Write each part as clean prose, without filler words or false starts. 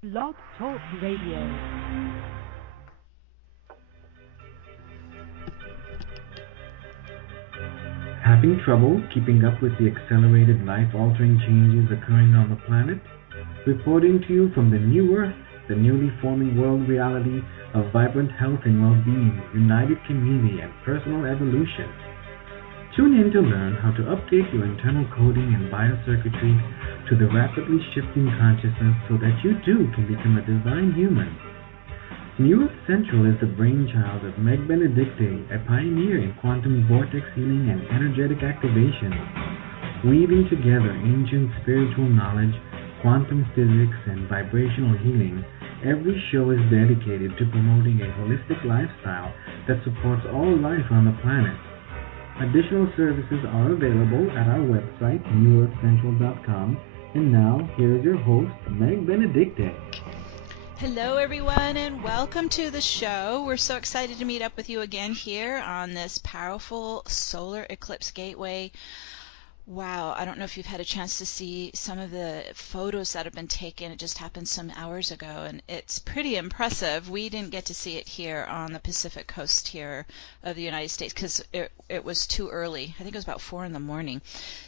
Blog Talk Radio. Having trouble keeping up with the accelerated life-altering changes occurring on the planet? Reporting to you from the new Earth, the newly forming world reality of vibrant health and well-being, united community, and personal evolution. Tune in to learn how to update your internal coding and biocircuitry to the rapidly shifting consciousness so that you too can become a divine human. New Earth Central is the brainchild of Meg Benedicte, a pioneer in quantum vortex healing and energetic activation. Weaving together ancient spiritual knowledge, quantum physics, and vibrational healing, every show is dedicated to promoting a holistic lifestyle that supports all life on the planet. Additional services are available at our website, newearthcentral.com. And now, here is your host, Meg Benedicte. Hello, everyone, and welcome to the show. We're so excited to meet up with you again here on this powerful solar eclipse gateway. Wow, I don't know if you've had a chance to see some of the photos that have been taken. It just happened some hours ago, and it's pretty impressive. We didn't get to see it here on the Pacific coast here of the United States because it was too early. I think it was about 4 in the morning.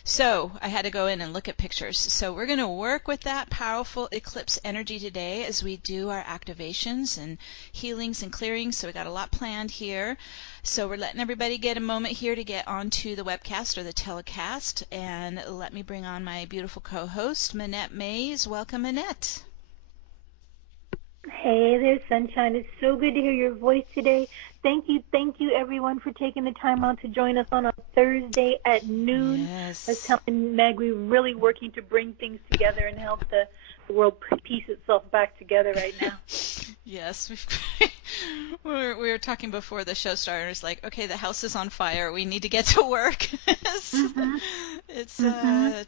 So I had to go in and look at pictures. So we're going to work with that powerful eclipse energy today as we do our activations and healings and clearings. So we got a lot planned here. So we're letting everybody get a moment here to get onto the webcast or the telecast. And let me bring on my beautiful co-host, Minette Mays. Welcome, Minette. Hey there, Sunshine. It's so good to hear your voice today. Thank you, everyone, for taking the time out to join us on a Thursday at noon. Yes. I was telling Meg, we're really working to bring things together and help the world piece itself back together right now. Yes, we were talking before the show started. It's like, okay, the house is on fire. We need to get to work. It's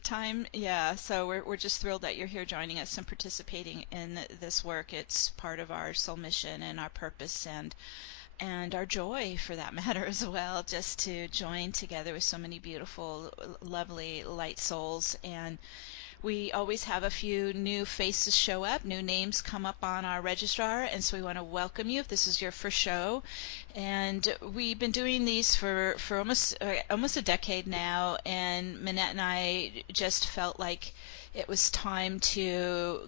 time, yeah. So we're just thrilled that you're here joining us and participating in this work. It's part of our soul mission and our purpose and our joy, for that matter, as well, just to join together with so many beautiful, lovely light souls. And we always have a few new faces show up, new names come up on our registrar, and so we want to welcome you if this is your first show. And we've been doing these for almost a decade now, and Minette and I just felt like it was time to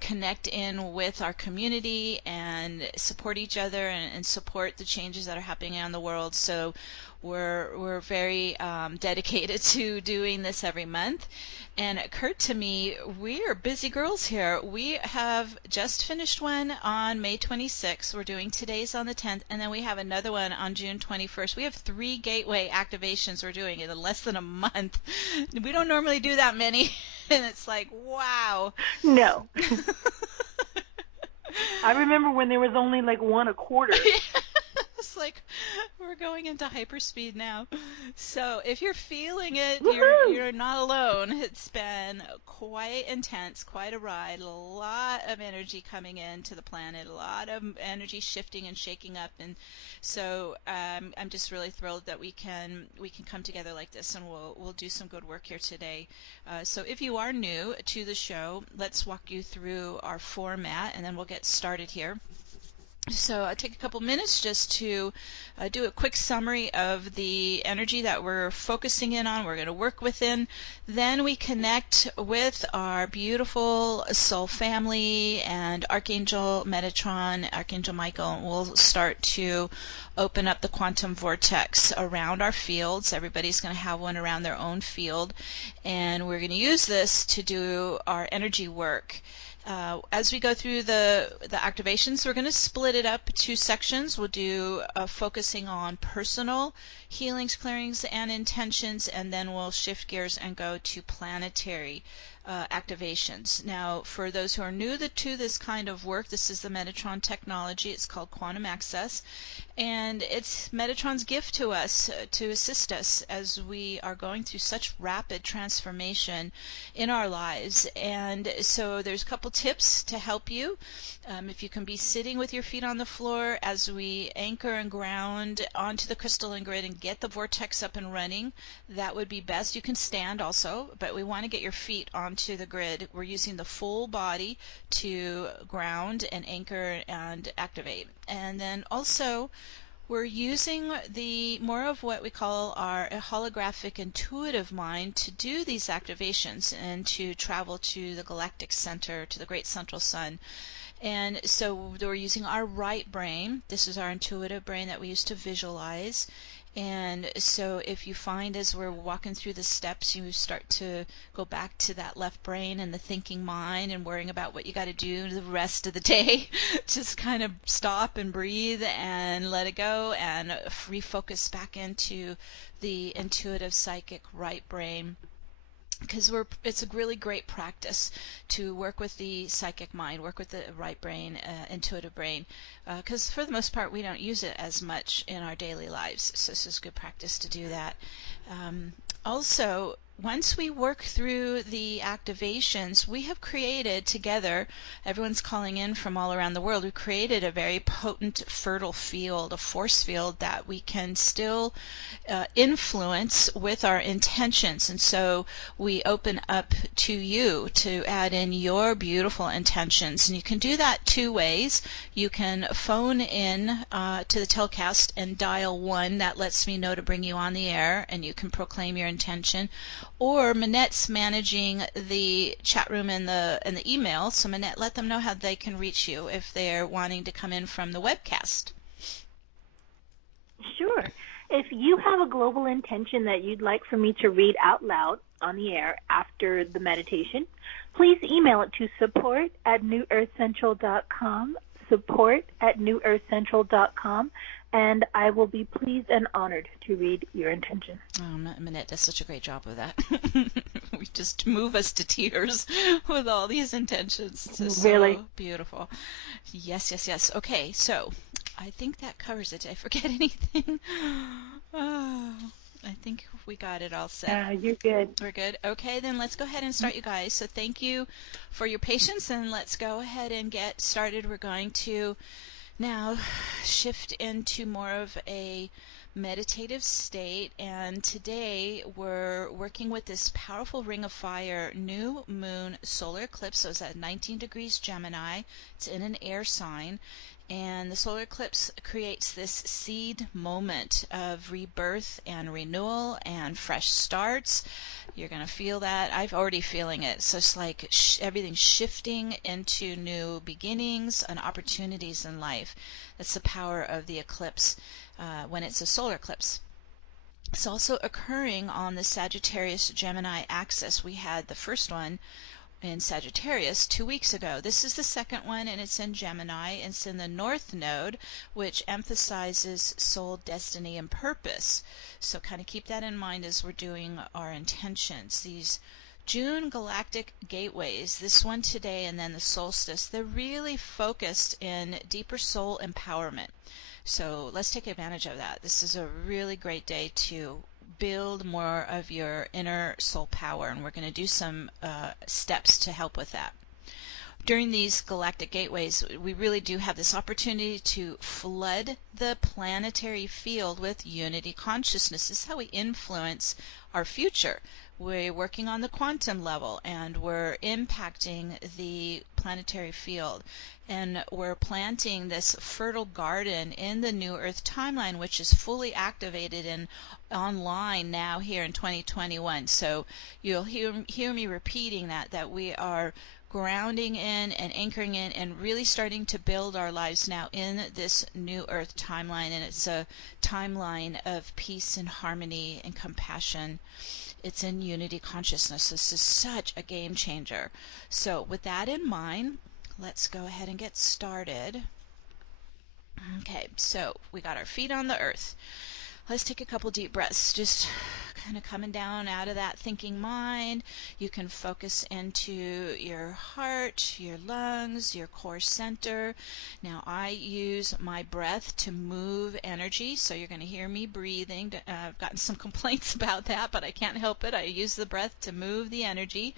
connect in with our community and support each other and support the changes that are happening around the world. So we're very dedicated to doing this every month. And it occurred to me, we are busy girls here. We have just finished one on May 26th. We're doing today's on the 10th, and then we have another one on June 21st. We have 3 gateway activations we're doing in less than a month. We don't normally do that many, and it's like, wow. No. I remember when there was only like one a quarter. It's like we're going into hyperspeed now. So if you're feeling it, you're not alone. It's been quite intense, quite a ride, a lot of energy coming into the planet, a lot of energy shifting and shaking up. And so I'm just really thrilled that we can come together like this, and we'll do some good work here today. So if you are new to the show, let's walk you through our format, and then we'll get started here. So I take a couple minutes just to do a quick summary of the energy that we're focusing in on, we're going to work within. Then we connect with our beautiful soul family and Archangel Metatron, Archangel Michael, and we'll start to open up the quantum vortex around our fields. Everybody's going to have one around their own field, and we're going to use this to do our energy work. As we go through the activations, we're going to split it up 2 sections. We'll do focusing on personal healings, clearings, and intentions, and then we'll shift gears and go to planetary activations. Now, for those who are new to this kind of work, this is the Metatron technology. It's called Quantum Access, and it's Metatron's gift to us to assist us as we are going through such rapid transformation in our lives. And so there's a couple tips to help you. If you can be sitting with your feet on the floor as we anchor and ground onto the crystalline grid and get the vortex up and running, that would be best. You can stand also, but we want to get your feet on down to the grid. We're using the full body to ground and anchor and activate. And then also we're using the more of what we call our holographic intuitive mind to do these activations and to travel to the galactic center, to the great central sun. And so we're using our right brain. This is our intuitive brain that we use to visualize. And so if you find as we're walking through the steps, you start to go back to that left brain and the thinking mind and worrying about what you got to do the rest of the day, just kind of stop and breathe and let it go and refocus back into the intuitive psychic right brain. Because it's a really great practice to work with the psychic mind, work with the right brain, intuitive brain, because for the most part we don't use it as much in our daily lives, so this is good practice to do that. Also, once we work through the activations, we have created together, everyone's calling in from all around the world, we've created a very potent, fertile field, a force field that we can still influence with our intentions. And so we open up to you to add in your beautiful intentions. And you can do that two ways. You can phone in to the telecast and dial 1. That lets me know to bring you on the air, and you can proclaim your intention. Or Manette's managing the chat room and the email, so Manette, let them know how they can reach you if they're wanting to come in from the webcast. Sure. If you have a global intention that you'd like for me to read out loud on the air after the meditation, please email it to support@newearthcentral.com, support@newearthcentral.com, and I will be pleased and honored to read your intention. Oh, Manette does such a great job of that. We just move us to tears with all these intentions. It's Really? So beautiful. Yes, yes, yes. Okay, so I think that covers it. Did I forget anything? Oh, I think we got it all set. You're good. We're good. Okay, then let's go ahead and start, you guys. So thank you for your patience, and let's go ahead and get started. We're going to now shift into more of a meditative state, and today we're working with this powerful ring of fire new moon solar eclipse. So it's at 19 degrees Gemini. It's in an air sign, and the solar eclipse creates this seed moment of rebirth and renewal and fresh starts. You're going to feel that. I'm already feeling it. So it's like everything's shifting into new beginnings and opportunities in life. That's the power of the eclipse when it's a solar eclipse. It's also occurring on the Sagittarius-Gemini axis. We had the first one in Sagittarius 2 weeks ago. This is the second one, and it's in Gemini. It's in the North Node, which emphasizes soul, destiny, and purpose. So kind of keep that in mind as we're doing our intentions. These June galactic gateways, this one today and then the solstice, they're really focused in deeper soul empowerment. So let's take advantage of that. This is a really great day to build more of your inner soul power, and we're going to do some steps to help with that. During these galactic gateways, we really do have this opportunity to flood the planetary field with unity consciousness. This is how we influence our future. We're working on the quantum level, and we're impacting the planetary field. And we're planting this fertile garden in the New Earth timeline, which is fully activated and online now here in 2021. So you'll hear me repeating that we are grounding in and anchoring in and really starting to build our lives now in this New Earth timeline. And it's a timeline of peace and harmony and compassion. It's in unity consciousness. This is such a game changer. So with that in mind, let's go ahead and get started. Okay, so we got our feet on the earth. Let's take a couple deep breaths, just kind of coming down out of that thinking mind. You can focus into your heart, your lungs, your core center. Now I use my breath to move energy, so you're going to hear me breathing. I've gotten some complaints about that, but I can't help it. I use the breath to move the energy.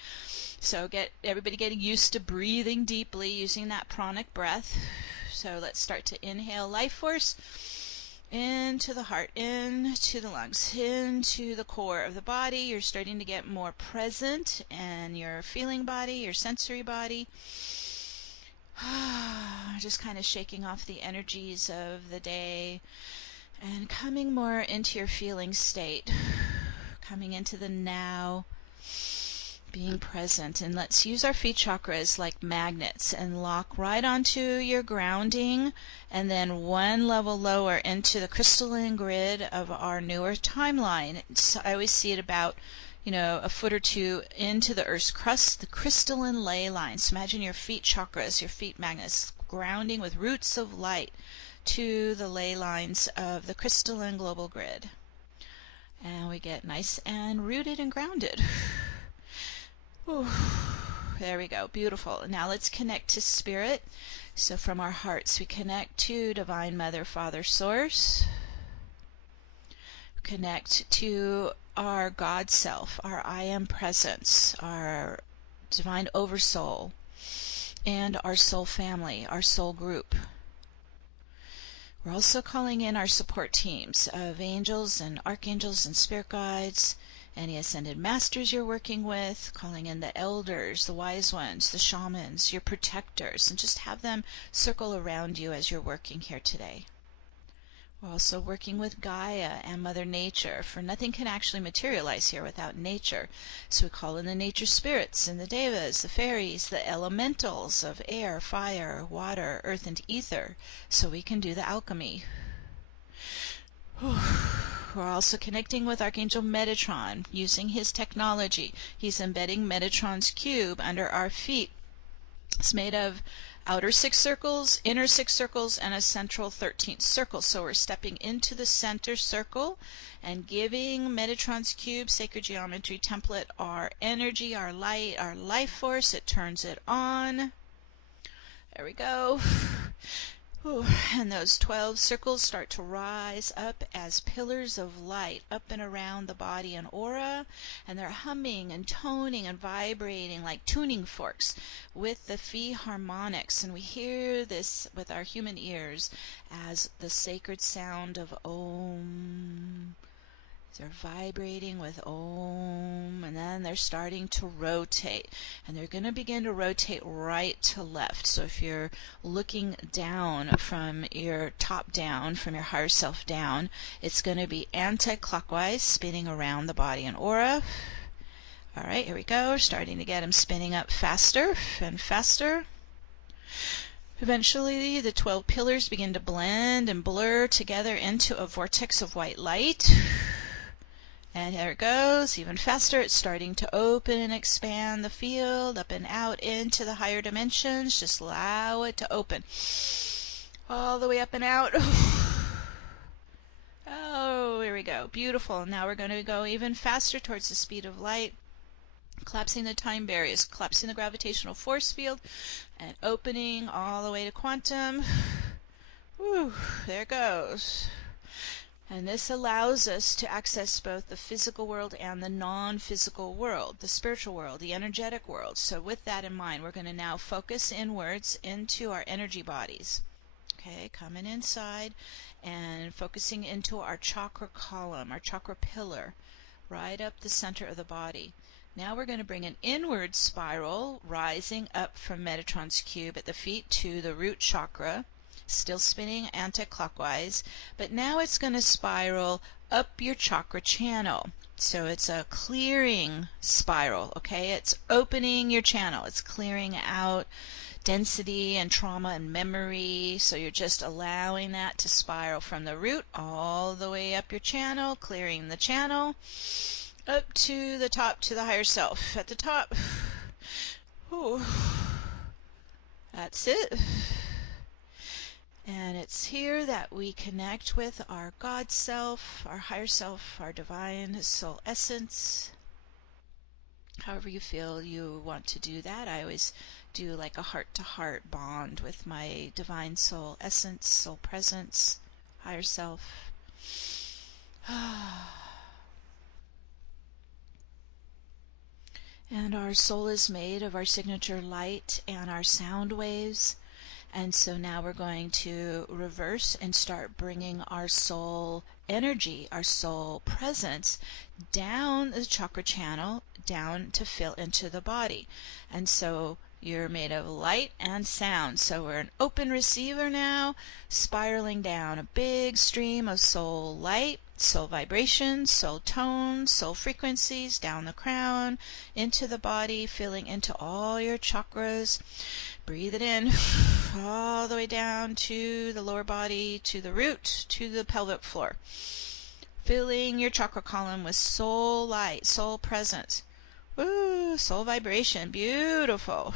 So get everybody getting used to breathing deeply using that pranic breath. So let's start to inhale life force. into the heart, into the lungs, into the core of the body. You're starting to get more present in your feeling body, your sensory body. Just kind of shaking off the energies of the day and coming more into your feeling state, coming into the now, being present. And let's use our feet chakras like magnets and lock right onto your grounding, and then one level lower into the crystalline grid of our newer timeline. So I always see it about a foot or two into the Earth's crust, the crystalline ley lines. So imagine your feet chakras, your feet magnets, grounding with roots of light to the ley lines of the crystalline global grid. And we get nice and rooted and grounded. Whew. There we go. Beautiful. Now let's connect to spirit. So from our hearts, we connect to Divine Mother, Father, Source. Connect to our God Self, our I Am Presence, our Divine Oversoul, and our soul family, our soul group. We're also calling in our support teams of angels and archangels and spirit guides, any ascended masters you're working with, calling in the elders, the wise ones, the shamans, your protectors, and just have them circle around you as you're working here today. We're also working with Gaia and Mother Nature, for nothing can actually materialize here without nature. So we call in the nature spirits and the devas, the fairies, the elementals of air, fire, water, earth, and ether, so we can do the alchemy. We're also connecting with Archangel Metatron, using his technology. He's embedding Metatron's cube under our feet. It's made of outer 6 circles, inner 6 circles, and a central 13th circle. So we're stepping into the center circle and giving Metatron's cube, sacred geometry template, our energy, our light, our life force. It turns it on. There we go. And those 12 circles start to rise up as pillars of light up and around the body and aura, and they're humming and toning and vibrating like tuning forks with the phi harmonics, and we hear this with our human ears as the sacred sound of Om. They're vibrating with Om, and then they're starting to rotate, and they're going to begin to rotate right to left. So if you're looking down from your top down, from your higher self down, it's going to be anti-clockwise, spinning around the body and aura. All right, here we go, starting to get them spinning up faster and faster. Eventually, the 12 pillars begin to blend and blur together into a vortex of white light. And here it goes, even faster. It's starting to open and expand the field up and out into the higher dimensions. Just allow it to open. All the way up and out. Oh, here we go. Beautiful. Now we're going to go even faster towards the speed of light. Collapsing the time barriers, collapsing the gravitational force field, and opening all the way to quantum. Whew, there it goes. And this allows us to access both the physical world and the non-physical world, the spiritual world, the energetic world. So with that in mind, we're going to now focus inwards into our energy bodies. Okay, coming inside and focusing into our chakra column, our chakra pillar, right up the center of the body. Now we're going to bring an inward spiral rising up from Metatron's cube at the feet to the root chakra, still spinning anti-clockwise, but now it's going to spiral up your chakra channel. So it's a clearing spiral, okay? It's opening your channel. It's clearing out density and trauma and memory. So you're just allowing that to spiral from the root all the way up your channel, clearing the channel, up to the top, to the higher self. At the top, whew, that's it. And it's here that we connect with our God self, our higher self, our divine soul essence. However you feel you want to do that. I always do like a heart-to-heart bond with my divine soul essence, soul presence, higher self. And our soul is made of our signature light and our sound waves. And so now we're going to reverse and start bringing our soul energy, our soul presence, down the chakra channel, down to fill into the body. And so you're made of light and sound. So we're an open receiver now, spiraling down a big stream of soul light, soul vibrations, soul tones, soul frequencies, down the crown, into the body, filling into all your chakras. Breathe it in all the way down to the lower body, to the root, to the pelvic floor. Filling your chakra column with soul light, soul presence. Ooh, soul vibration, beautiful.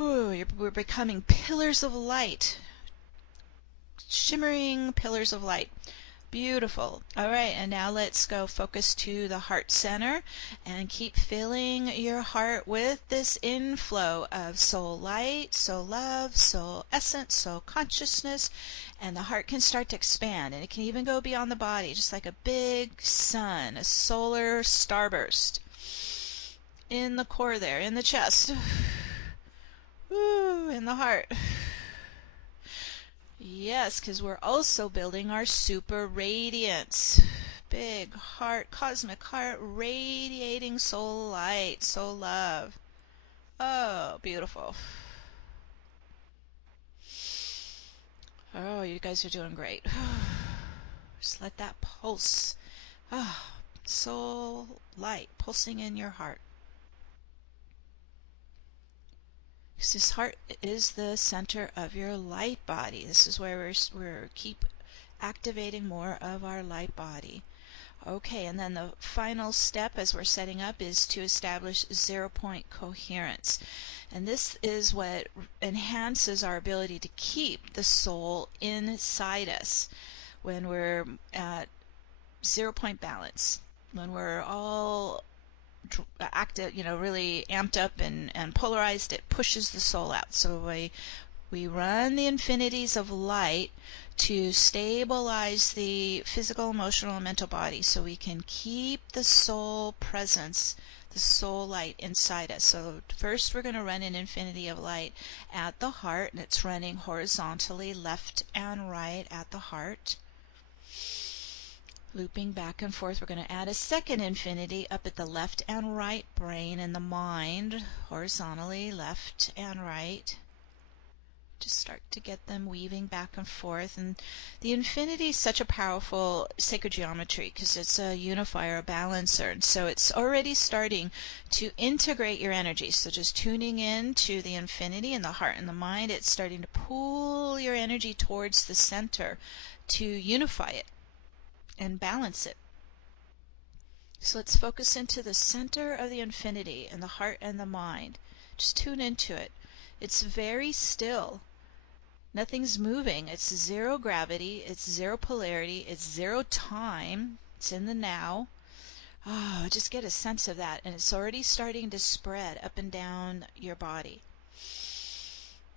Ooh, we're becoming pillars of light, shimmering pillars of light. Beautiful. All right, and now let's go focus to the heart center and keep filling your heart with this inflow of soul light, soul love, soul essence, soul consciousness, and the heart can start to expand, and it can even go beyond the body, just like a big sun, a solar starburst in the core there, in the chest. Ooh, in the heart. Yes, because we're also building our superradiance. Big heart, cosmic heart, radiating soul light, soul love. Oh, beautiful. Oh, you guys are doing great. Just let that pulse. Oh, soul light pulsing in your heart. Because this heart is the center of your light body. This is where we're keep activating more of our light body. Okay, and then the final step as we're setting up is to establish 0-point coherence. And this is what enhances our ability to keep the soul inside us when we're at 0-point balance, when we're all active, really amped up and polarized. It pushes the soul out. So we run the infinities of light to stabilize the physical, emotional, and mental body so we can keep the soul presence, the soul light inside us. So first we're going to run an infinity of light at the heart, and it's running horizontally left and right at the heart. Looping back and forth, we're going to add a second infinity up at the left and right brain and the mind, horizontally left and right. Just start to get them weaving back and forth. And the infinity is such a powerful sacred geometry because it's a unifier, a balancer. And so it's already starting to integrate your energy. So just tuning in to the infinity in the heart and the mind, it's starting to pull your energy towards the center to unify it and balance it. So let's focus into the center of the infinity in the heart and the mind. Just tune into it. It's very still. Nothing's moving. It's zero gravity. It's zero polarity. It's zero time. It's in the now. Oh, just get a sense of that. And it's already starting to spread up and down your body.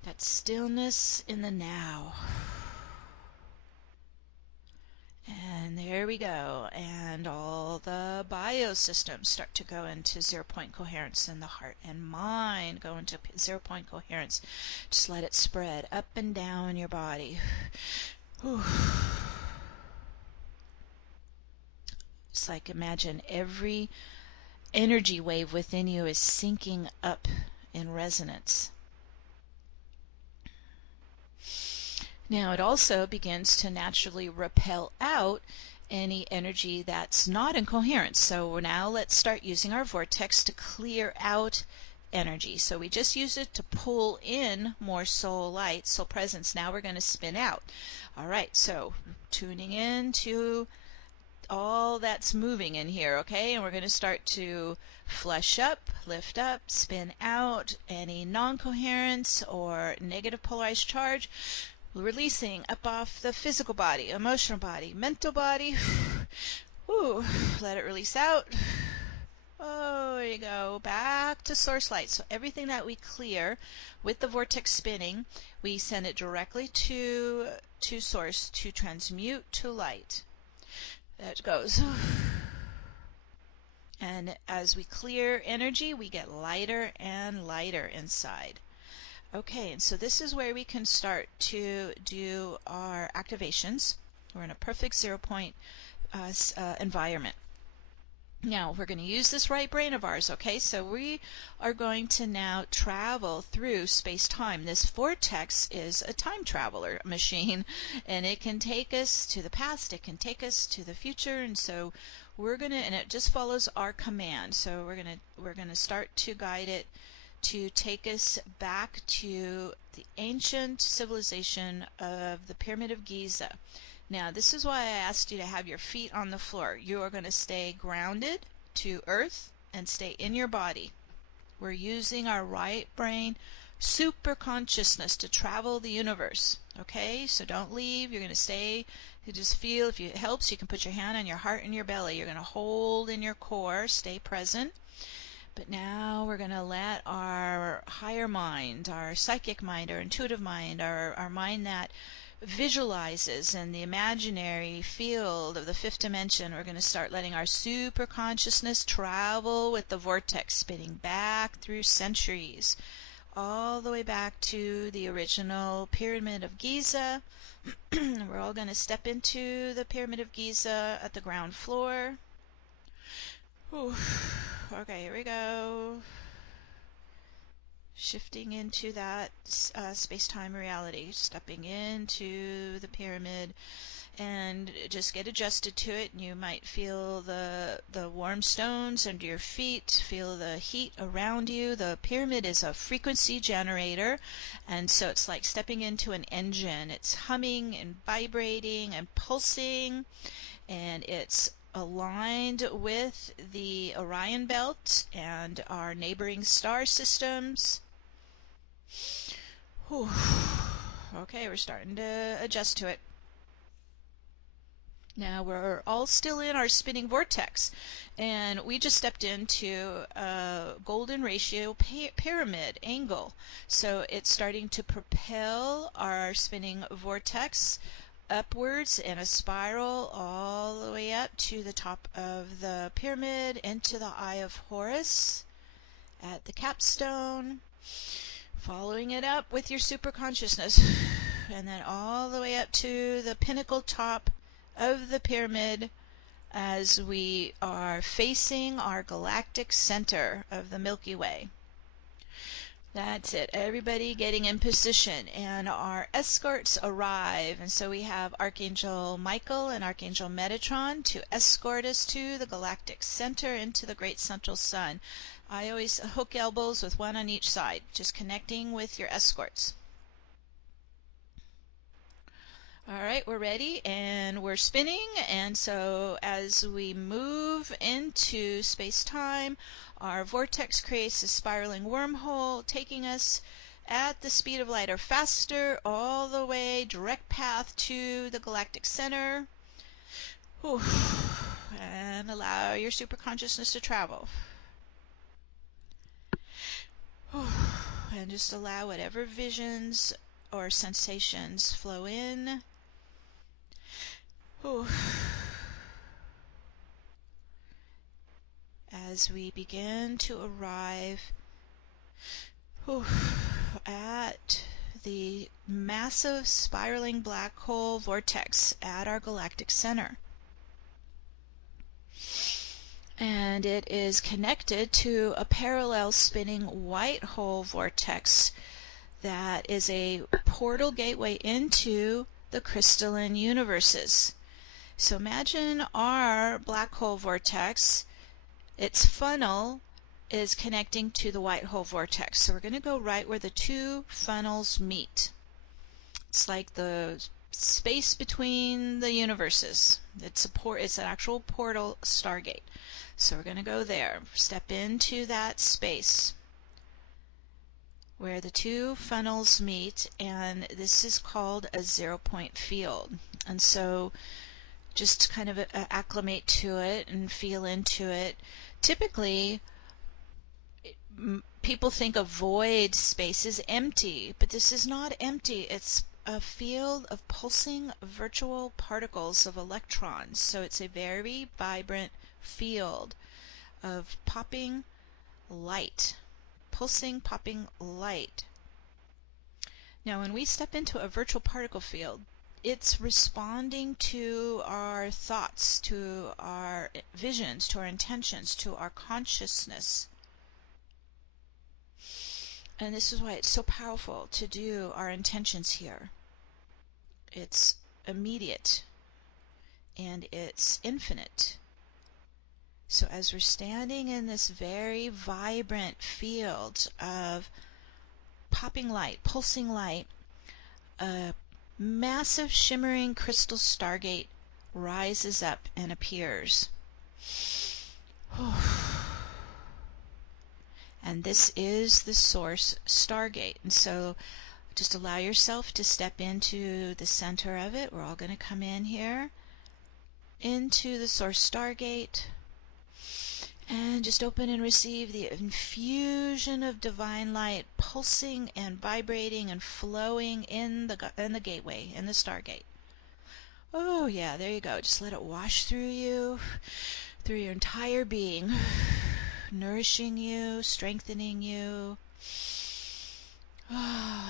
That stillness in the now. And there we go. And all the biosystems start to go into 0-point coherence in the heart and mind go into 0-point coherence. Just let it spread up and down your body. Whew. It's like imagine every energy wave within you is syncing up in resonance. Now it also begins to naturally repel out any energy that's not in coherence. So now let's start using our vortex to clear out energy. So we just used it to pull in more soul light, soul presence. Now we're going to spin out. All right, so tuning in to all that's moving in here, okay? And we're going to start to flush up, lift up, spin out any non-coherence or negative polarized charge. Releasing up off the physical body, emotional body, mental body. Ooh, let it release out. Oh, there you go. Back to source light. So everything that we clear with the vortex spinning, we send it directly to source to transmute to light. There it goes. And as we clear energy, we get lighter and lighter inside. Okay, and so this is where we can start to do our activations. We're in a perfect 0 point environment. Now, we're going to use this right brain of ours, okay? So we are going to now travel through space-time. This vortex is a time traveler machine, and it can take us to the past, it can take us to the future, and so we're going to, and it just follows our command. So we're going to start to guide it to take us back to the ancient civilization of the Pyramid of Giza. Now, this is why I asked you to have your feet on the floor. You are going to stay grounded to earth and stay in your body. We're using our right brain super consciousness to travel the universe. Okay, so don't leave. You're going to stay. You just feel, if it helps, you can put your hand on your heart and your belly. You're going to hold in your core, stay present. But now we're going to let our higher mind, our psychic mind, our intuitive mind, our mind that visualizes in the imaginary field of the fifth dimension, we're going to start letting our super consciousness travel with the vortex, spinning back through centuries, all the way back to the original Pyramid of Giza. We're all going to step into the Pyramid of Giza at the ground floor. Whew. Okay, here we go. Shifting into that space-time reality, stepping into the pyramid, and just get adjusted to it. You might feel the warm stones under your feet, feel the heat around you. The pyramid is a frequency generator, and so it's like stepping into an engine. It's humming and vibrating and pulsing, and it's aligned with the Orion belt and our neighboring star systems. Whew. Okay, we're starting to adjust to it. Now we're all still in our spinning vortex, and we just stepped into a golden ratio pyramid angle. So it's starting to propel our spinning vortex upwards in a spiral all the way up to the top of the pyramid, into the Eye of Horus at the capstone, following it up with your super consciousness, and then all the way up to the pinnacle top of the pyramid as we are facing our galactic center of the Milky Way. That's it. Everybody getting in position, and our escorts arrive. And so we have Archangel Michael and Archangel Metatron to escort us to the galactic center, into the great central sun. I always hook elbows with one on each side, just connecting with your escorts. All right, we're ready, and we're spinning, and so as we move into space-time, our vortex creates a spiraling wormhole, taking us at the speed of light or faster, all the way, direct path to the galactic center. Whew. And allow your superconsciousness to travel. Whew. And just allow whatever visions or sensations flow in. Whew. As we begin to arrive at the massive spiraling black hole vortex at our galactic center. And it is connected to a parallel spinning white hole vortex that is a portal gateway into the crystalline universes. So imagine our black hole vortex, its funnel is connecting to the white hole vortex. So we're going to go right where the two funnels meet. It's like the space between the universes. It's an actual portal, Stargate. So we're going to go there, step into that space where the two funnels meet, and this is called a 0-point field. And so just kind of acclimate to it and feel into it. Typically, people think of void space as empty, but this is not empty. It's a field of pulsing virtual particles of electrons. So it's a very vibrant field of popping light, pulsing, popping light. Now, when we step into a virtual particle field, it's responding to our thoughts, to our visions, to our intentions, to our consciousness. And this is why it's so powerful to do our intentions here. It's immediate and it's infinite. So as we're standing in this very vibrant field of popping light, pulsing light, a massive shimmering crystal stargate rises up and appears. And this is the source stargate. And so just allow yourself to step into the center of it. We're all going to come in here into the source stargate. And just open and receive the infusion of divine light pulsing and vibrating and flowing in the gateway, in the stargate. Oh yeah, there you go. Just let it wash through you, through your entire being, nourishing you, strengthening you.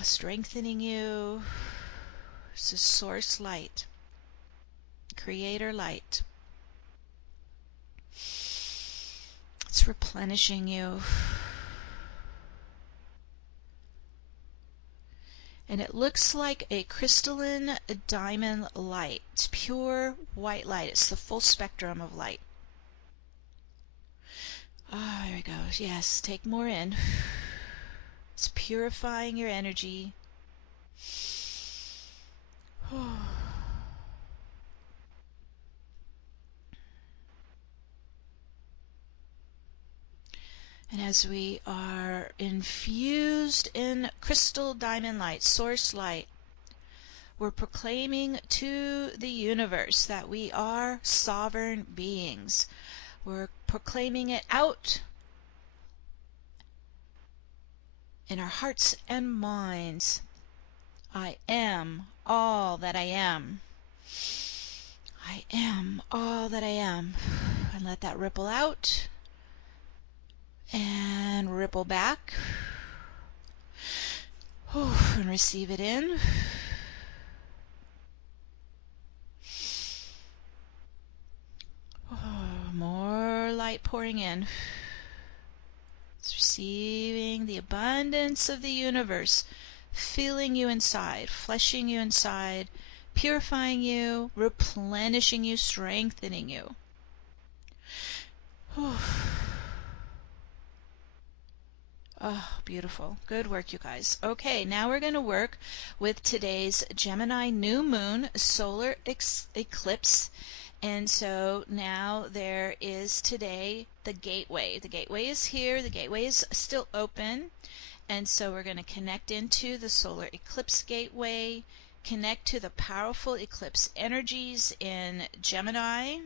Strengthening you. It's a source light, creator light. It's replenishing you. And it looks like a crystalline diamond light. It's pure white light. It's the full spectrum of light. There we go. Yes, take more in. It's purifying your energy. And as we are infused in crystal diamond light, source light, we're proclaiming to the universe that we are sovereign beings. We're proclaiming it out in our hearts and minds. I am all that I am. I am all that I am. And let that ripple out and ripple back. And receive it in. More light pouring in. It's receiving the abundance of the universe, filling you inside, fleshing you inside, purifying you, replenishing you, strengthening you. Oh, beautiful. Good work, you guys. Okay, now we're going to work with today's Gemini new moon solar eclipse. And so now there is today the gateway. The gateway is here. The gateway is still open. And so we're going to connect into the solar eclipse gateway, connect to the powerful eclipse energies in Gemini.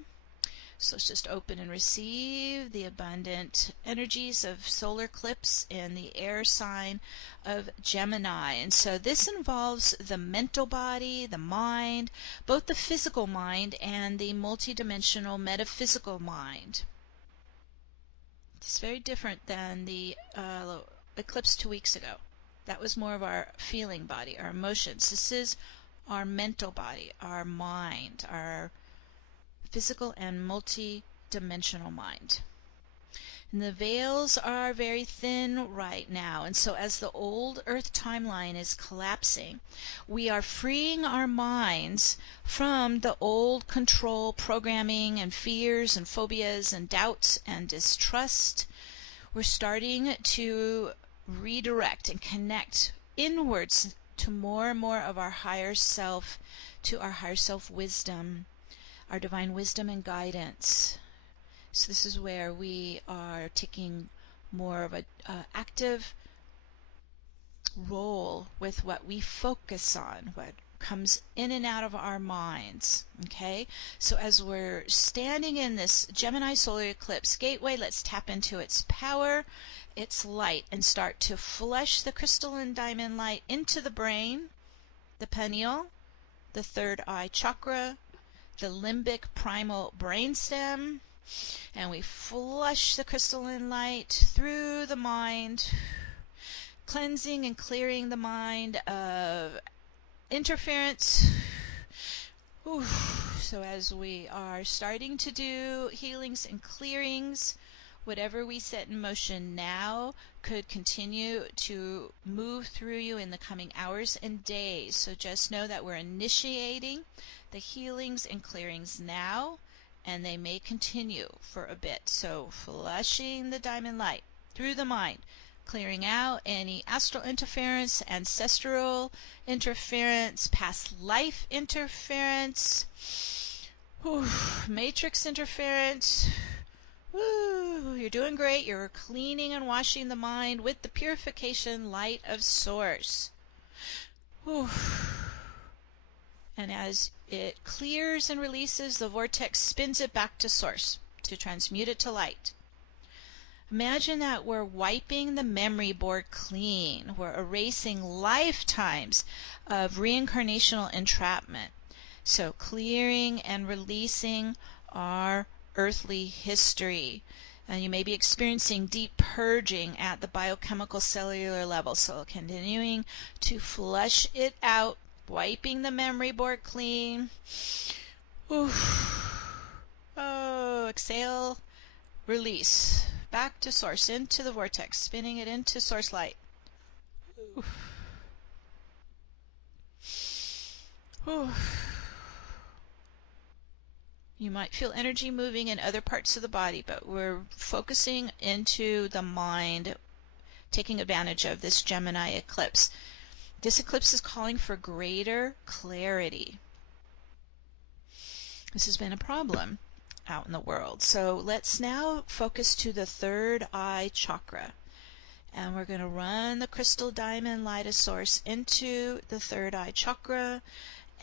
So let's just open and receive the abundant energies of solar eclipse in the air sign of Gemini. And so this involves the mental body, the mind, both the physical mind and the multidimensional metaphysical mind. It's very different than the eclipse 2 weeks ago. That was more of our feeling body, our emotions. This is our mental body, our mind, our physical and multi-dimensional mind. And the veils are very thin right now, and so as the old Earth timeline is collapsing, we are freeing our minds from the old control programming and fears and phobias and doubts and distrust. We're starting to redirect and connect inwards to more and more of our higher self, to our higher self wisdom, our divine wisdom and guidance. So this is where we are taking more of an active role with what we focus on, what comes in and out of our minds. Okay, so as we're standing in this Gemini solar eclipse gateway, let's tap into its power, its light, and start to flush the crystalline diamond light into the brain, the pineal, the third eye chakra, the limbic primal brainstem, and we flush the crystalline light through the mind, cleansing and clearing the mind of interference. Whew. So as we are starting to do healings and clearings, whatever we set in motion now could continue to move through you in the coming hours and days. So just know that we're initiating the healings and clearings now, and they may continue for a bit. So flushing the diamond light through the mind, clearing out any astral interference, ancestral interference, past life interference, matrix interference. Woo, you're doing great. You're cleaning and washing the mind with the purification light of Source. Whew. And as it clears and releases, the vortex spins it back to Source to transmute it to light. Imagine that we're wiping the memory board clean. We're erasing lifetimes of reincarnational entrapment. So clearing and releasing our earthly history. And you may be experiencing deep purging at the biochemical cellular level. So continuing to flush it out, wiping the memory board clean. Oof. Oh, exhale, release. Back to Source, into the vortex, spinning it into Source light. Oof. Oof. You might feel energy moving in other parts of the body, but we're focusing into the mind, taking advantage of this Gemini eclipse. This eclipse is calling for greater clarity. This has been a problem out in the world. So let's now focus to the third eye chakra. And we're going to run the crystal diamond light of Source into the third eye chakra.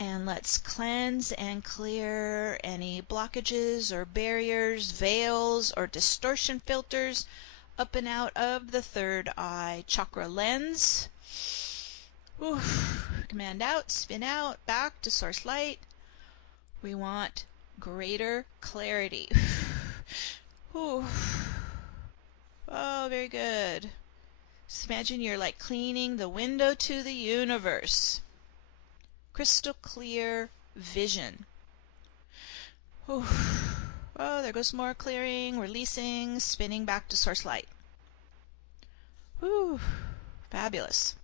And let's cleanse and clear any blockages or barriers, veils, or distortion filters up and out of the third eye chakra lens. Oof. Command out, spin out, back to Source light. We want greater clarity. Oof. Oh, very good. Just imagine you're like cleaning the window to the universe. Crystal clear vision. Oof. Oh, there goes more clearing, releasing, spinning back to Source light. Oof. Fabulous.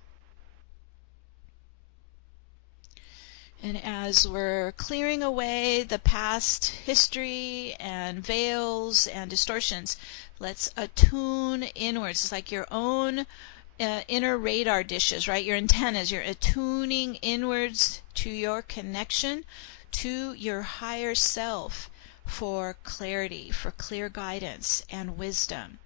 And as we're clearing away the past history and veils and distortions, let's attune inwards. It's like your own inner radar dishes, right? Your antennas. You're attuning inwards to your connection to your higher self for clarity, for clear guidance and wisdom.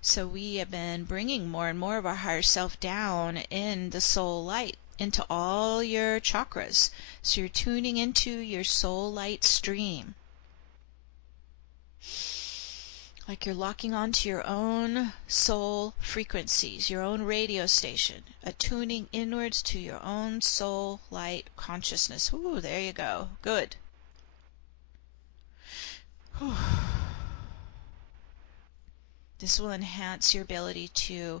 So we have been bringing more and more of our higher self down in the soul light, into all your chakras. So you're tuning into your soul light stream. Like you're locking onto your own soul frequencies, your own radio station, attuning inwards to your own soul light consciousness. Ooh, there you go. Good. Whew. This will enhance your ability to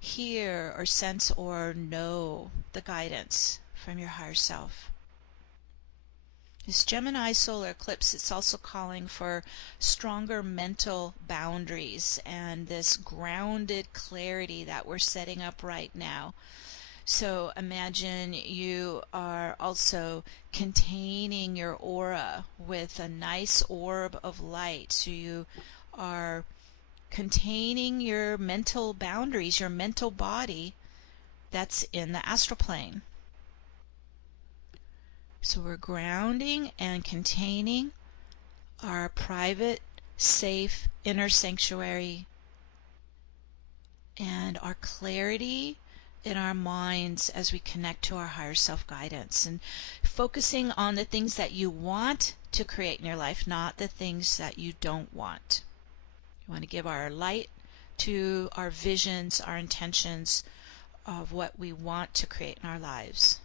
hear or sense or know the guidance from your higher self. This Gemini solar eclipse, it's also calling for stronger mental boundaries and this grounded clarity that we're setting up right now. So imagine you are also containing your aura with a nice orb of light. So you are containing your mental boundaries, your mental body that's in the astral plane. So we're grounding and containing our private, safe inner sanctuary and our clarity in our minds as we connect to our higher self-guidance, and focusing on the things that you want to create in your life, not the things that you don't want. We want to give our light to our visions, our intentions of what we want to create in our lives.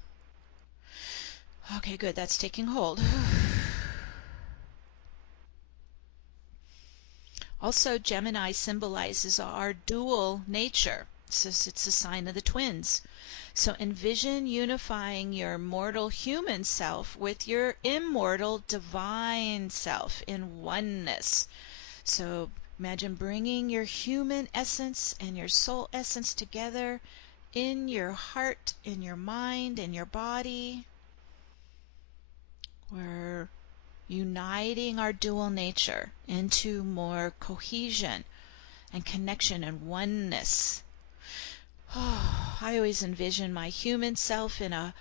Okay, good. That's taking hold. Also, Gemini symbolizes our dual nature. It's a sign of the twins. So envision unifying your mortal human self with your immortal divine self in oneness. So imagine bringing your human essence and your soul essence together in your heart, in your mind, in your body. We're uniting our dual nature into more cohesion and connection and oneness. Oh, I always envision my human self in a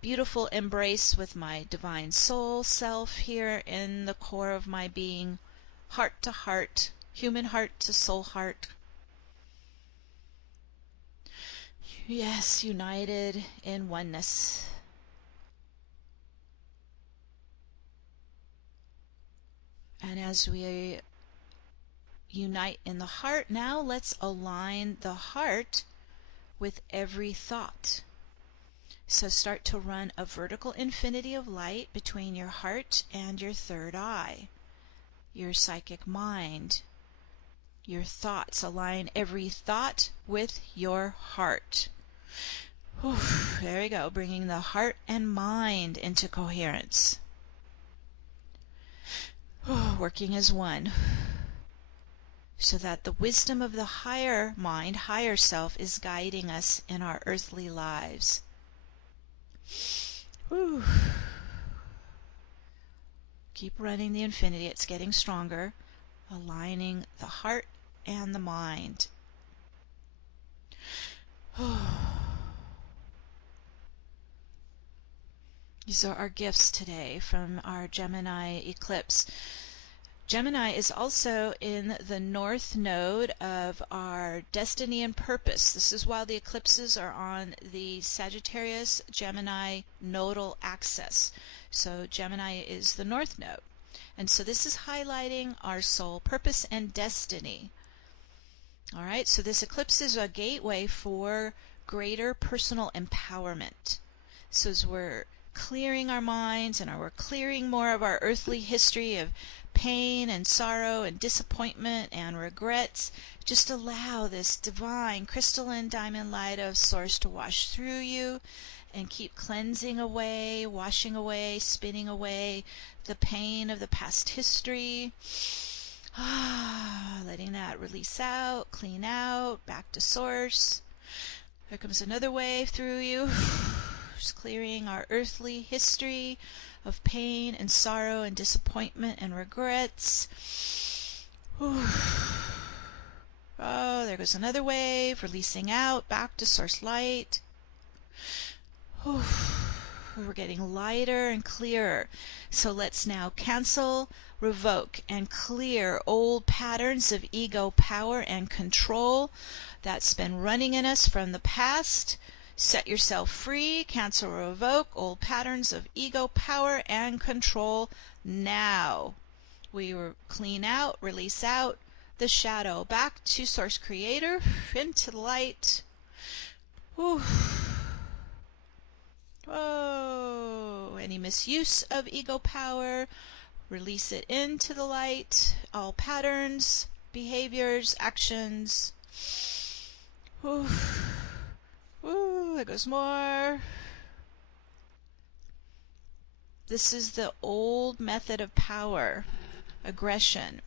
beautiful embrace with my divine soul self here in the core of my being, heart to heart, human heart to soul heart. Yes, united in oneness. And as we unite in the heart, now let's align the heart with every thought. So start to run a vertical infinity of light between your heart and your third eye, your psychic mind, your thoughts. Align every thought with your heart. Whew, there we go, bringing the heart and mind into coherence. Working as one, so that the wisdom of the higher mind, higher self, is guiding us in our earthly lives. Whew. Keep running the infinity, it's getting stronger, aligning the heart and the mind. These are our gifts today from our Gemini eclipse. Gemini is also in the north node of our destiny and purpose. This is while the eclipses are on the Sagittarius-Gemini nodal axis. So Gemini is the north node. And so this is highlighting our soul purpose and destiny. All right, so this eclipse is a gateway for greater personal empowerment. So as we're clearing our minds and we're clearing more of our earthly history of pain and sorrow and disappointment and regrets, just allow this divine crystalline diamond light of source to wash through you and keep cleansing away, washing away, spinning away the pain of the past history. Letting that release out, clean out, back to source. There comes another wave through you. Just clearing our earthly history of pain and sorrow and disappointment and regrets. Oh, there goes another wave, releasing out, back to source light. We're getting lighter and clearer. So let's now cancel, revoke, and clear old patterns of ego power and control that's been running in us from the past. Set yourself free, cancel, revoke old patterns of ego power and control now. We clean out, release out the shadow, back to source creator, into the light. Oh, any misuse of ego power, release it into the light. All patterns, behaviors, actions. There goes more. This is the old method of power, aggression.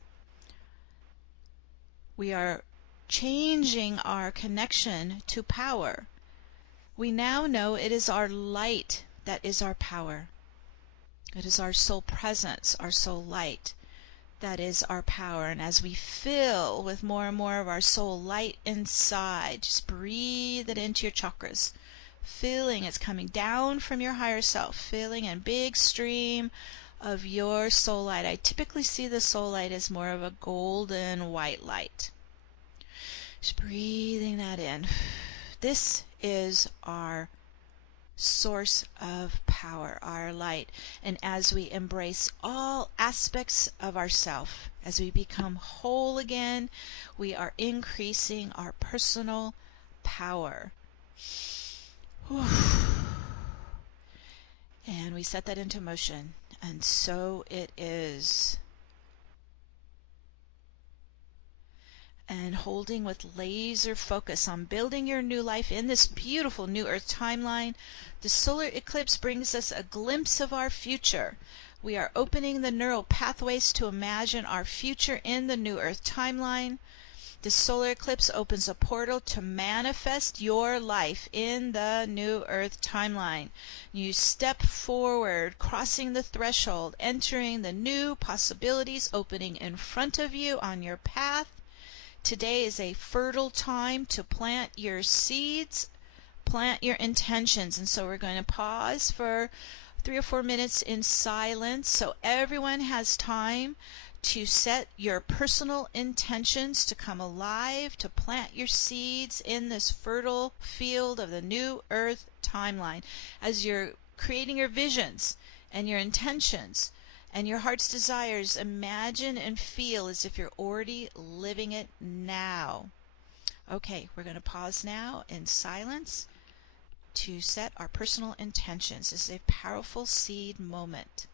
We are changing our connection to power. We now know it is our light that is our power. It is our soul presence, our soul light, that is our power. And as we fill with more and more of our soul light inside, just breathe it into your chakras. Feeling it's coming down from your higher self, feeling a big stream of your soul light. I typically see the soul light as more of a golden white light. Just breathing that in. This is our source of power, our light. And as we embrace all aspects of ourself, as we become whole again, we are increasing our personal power. And we set that into motion, and so it is. and holding with laser focus on building your new life in this beautiful new Earth timeline. The solar eclipse brings us a glimpse of our future. We are opening the neural pathways to imagine our future in the new Earth timeline. The solar eclipse opens a portal to manifest your life in the new Earth timeline. You step forward, crossing the threshold, entering the new possibilities opening in front of you on your path. Today is a fertile time to plant your seeds, plant your intentions. And so we're going to pause for 3 or 4 minutes in silence so everyone has time to set your personal intentions to come alive, to plant your seeds in this fertile field of the new Earth timeline. As you're creating your visions and your intentions and your heart's desires, imagine and feel as if you're already living it now. Okay, we're going to pause now in silence to set our personal intentions. This is a powerful seed moment.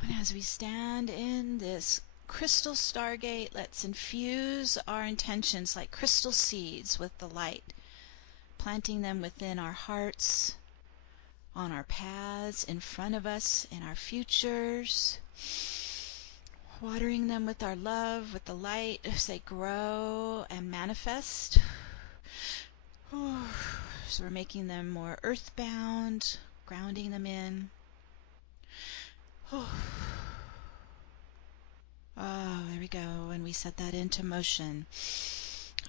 And as we stand in this crystal stargate, let's infuse our intentions like crystal seeds with the light, planting them within our hearts, on our paths, in front of us, in our futures, watering them with our love, with the light as they grow and manifest. So we're making them more earthbound, grounding them in. Oh, there we go. And we set that into motion.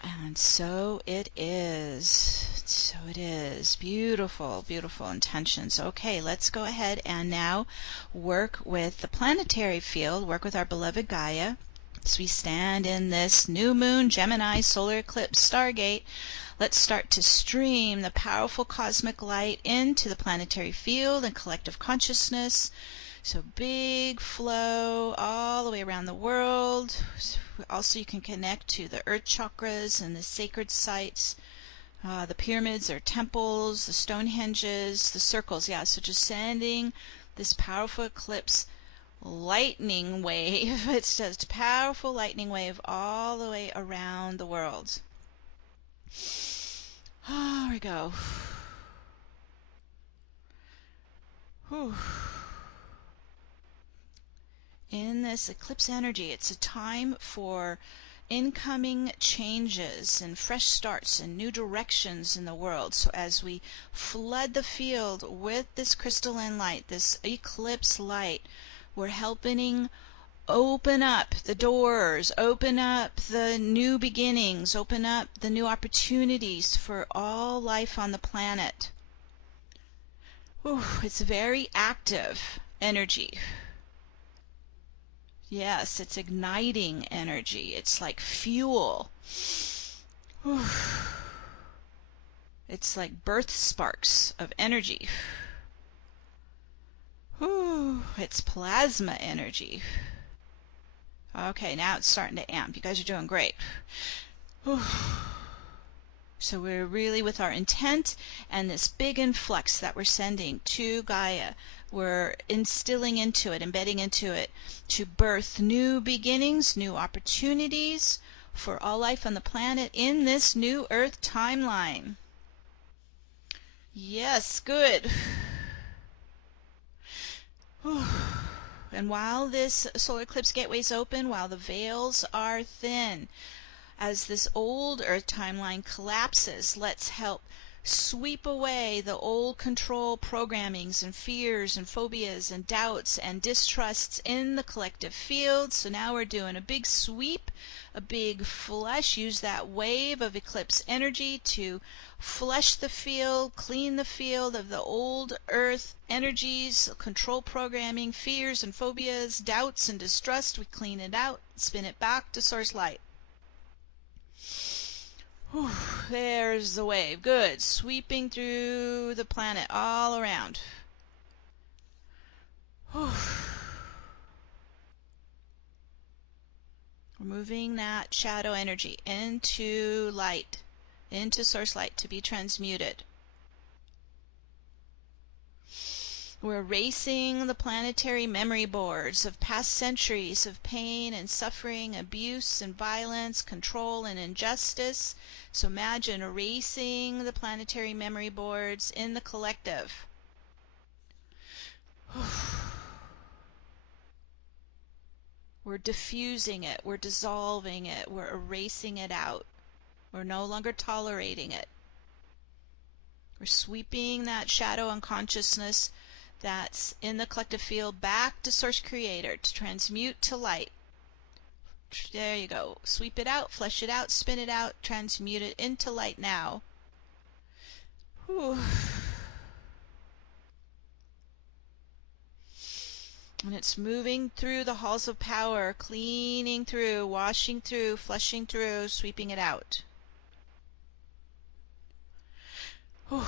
And so it is. So it is. Beautiful, beautiful intentions. Okay, let's go ahead and now work with the planetary field, work with our beloved Gaia. As we stand in this new moon, Gemini, solar eclipse, Stargate, let's start to stream the powerful cosmic light into the planetary field and collective consciousness. So big flow all the way around the world. Also, you can connect to the earth chakras and the sacred sites, the pyramids or temples, the Stonehenges, the circles. Yeah, so just sending this powerful eclipse lightning wave. It's just a powerful lightning wave all the way around the world. Oh, here we go. Whew. In this eclipse energy, it's a time for incoming changes and fresh starts and new directions in the world. So as we flood the field with this crystalline light, this eclipse light, we're helping open up the doors, open up the new beginnings, open up the new opportunities for all life on the planet. Ooh, it's very active energy. Yes, it's igniting energy. It's like fuel. Whew. It's like birth sparks of energy. Whew. It's plasma energy. Okay, now it's starting to amp. You guys are doing great. Whew. So we're really with our intent and this big influx that we're sending to Gaia. We're instilling into it, embedding into it, to birth new beginnings, new opportunities for all life on the planet in this new Earth timeline. Yes, good. And while this solar eclipse gateway is open, while the veils are thin, as this old Earth timeline collapses, let's help sweep away the old control programmings and fears and phobias and doubts and distrusts in the collective field. So now we're doing a big sweep, a big flush. Use that wave of eclipse energy to flush the field, clean the field of the old Earth energies, control programming, fears and phobias, doubts and distrust. We clean it out, spin it back to source light. Whew, there's the wave. Good. Sweeping through the planet all around. Whew. We're moving that shadow energy into light, into source light to be transmuted. We're erasing the planetary memory boards of past centuries of pain and suffering, abuse and violence, control and injustice. So imagine erasing the planetary memory boards in the collective. We're diffusing it, we're dissolving it, we're erasing it out. We're no longer tolerating it. We're sweeping that shadow unconsciousness that's in the collective field back to Source Creator to transmute to light. There you go. Sweep it out, flush it out, spin it out, transmute it into light now. Whew. And it's moving through the halls of power, cleaning through, washing through, flushing through, sweeping it out. Whew.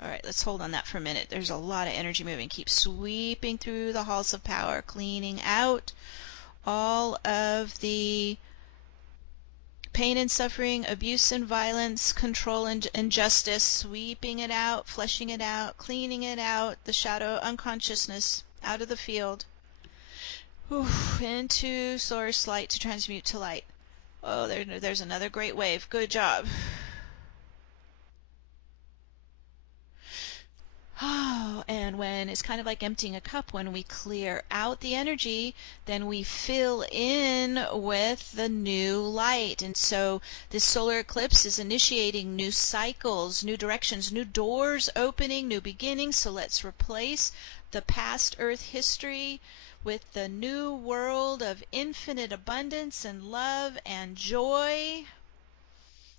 All right, let's hold on that for a minute. There's a lot of energy moving. Keep sweeping through the halls of power, cleaning out all of the pain and suffering, abuse and violence, control and injustice, sweeping it out, flushing it out, cleaning it out, the shadow unconsciousness out of the field. Whew, into source light to transmute to light. Oh, there's another great wave. Good job. Oh, and when it's kind of like emptying a cup, when we clear out the energy, then we fill in with the new light. And so this solar eclipse is initiating new cycles, new directions, new doors opening, new beginnings. So let's replace the past Earth history with the new world of infinite abundance and love and joy.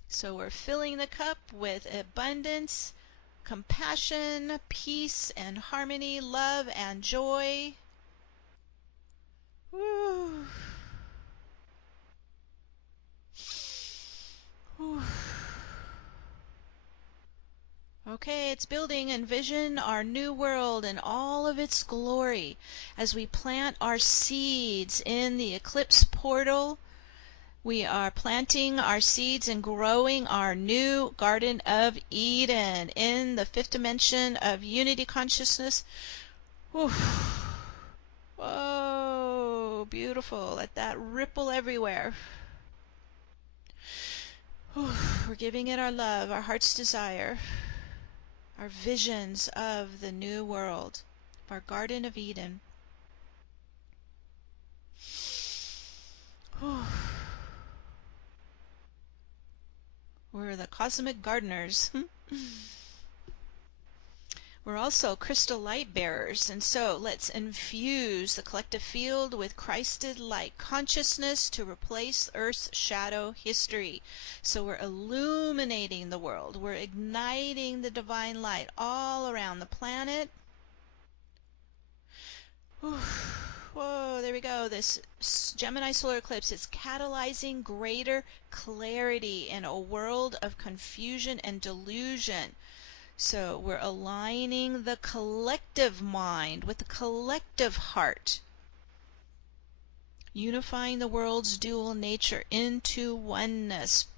So we're filling the cup with abundance, compassion, peace and harmony, love and joy. Woo. Whew. Okay, it's building. Envision our new world in all of its glory as we plant our seeds in the eclipse portal. We are planting our seeds and growing our new Garden of Eden in the fifth dimension of unity consciousness. Whew. Whoa, beautiful. Let that ripple everywhere. Whew. We're giving it our love, our heart's desire, our visions of the new world, our Garden of Eden. Whew. We're the cosmic gardeners. We're also crystal light bearers, and so let's infuse the collective field with Christed light consciousness to replace Earth's shadow history. So we're illuminating the world. We're igniting the divine light all around the planet. Whoa, there we go. This Gemini solar eclipse is catalyzing greater clarity in a world of confusion and delusion. So we're aligning the collective mind with the collective heart, unifying the world's dual nature into oneness,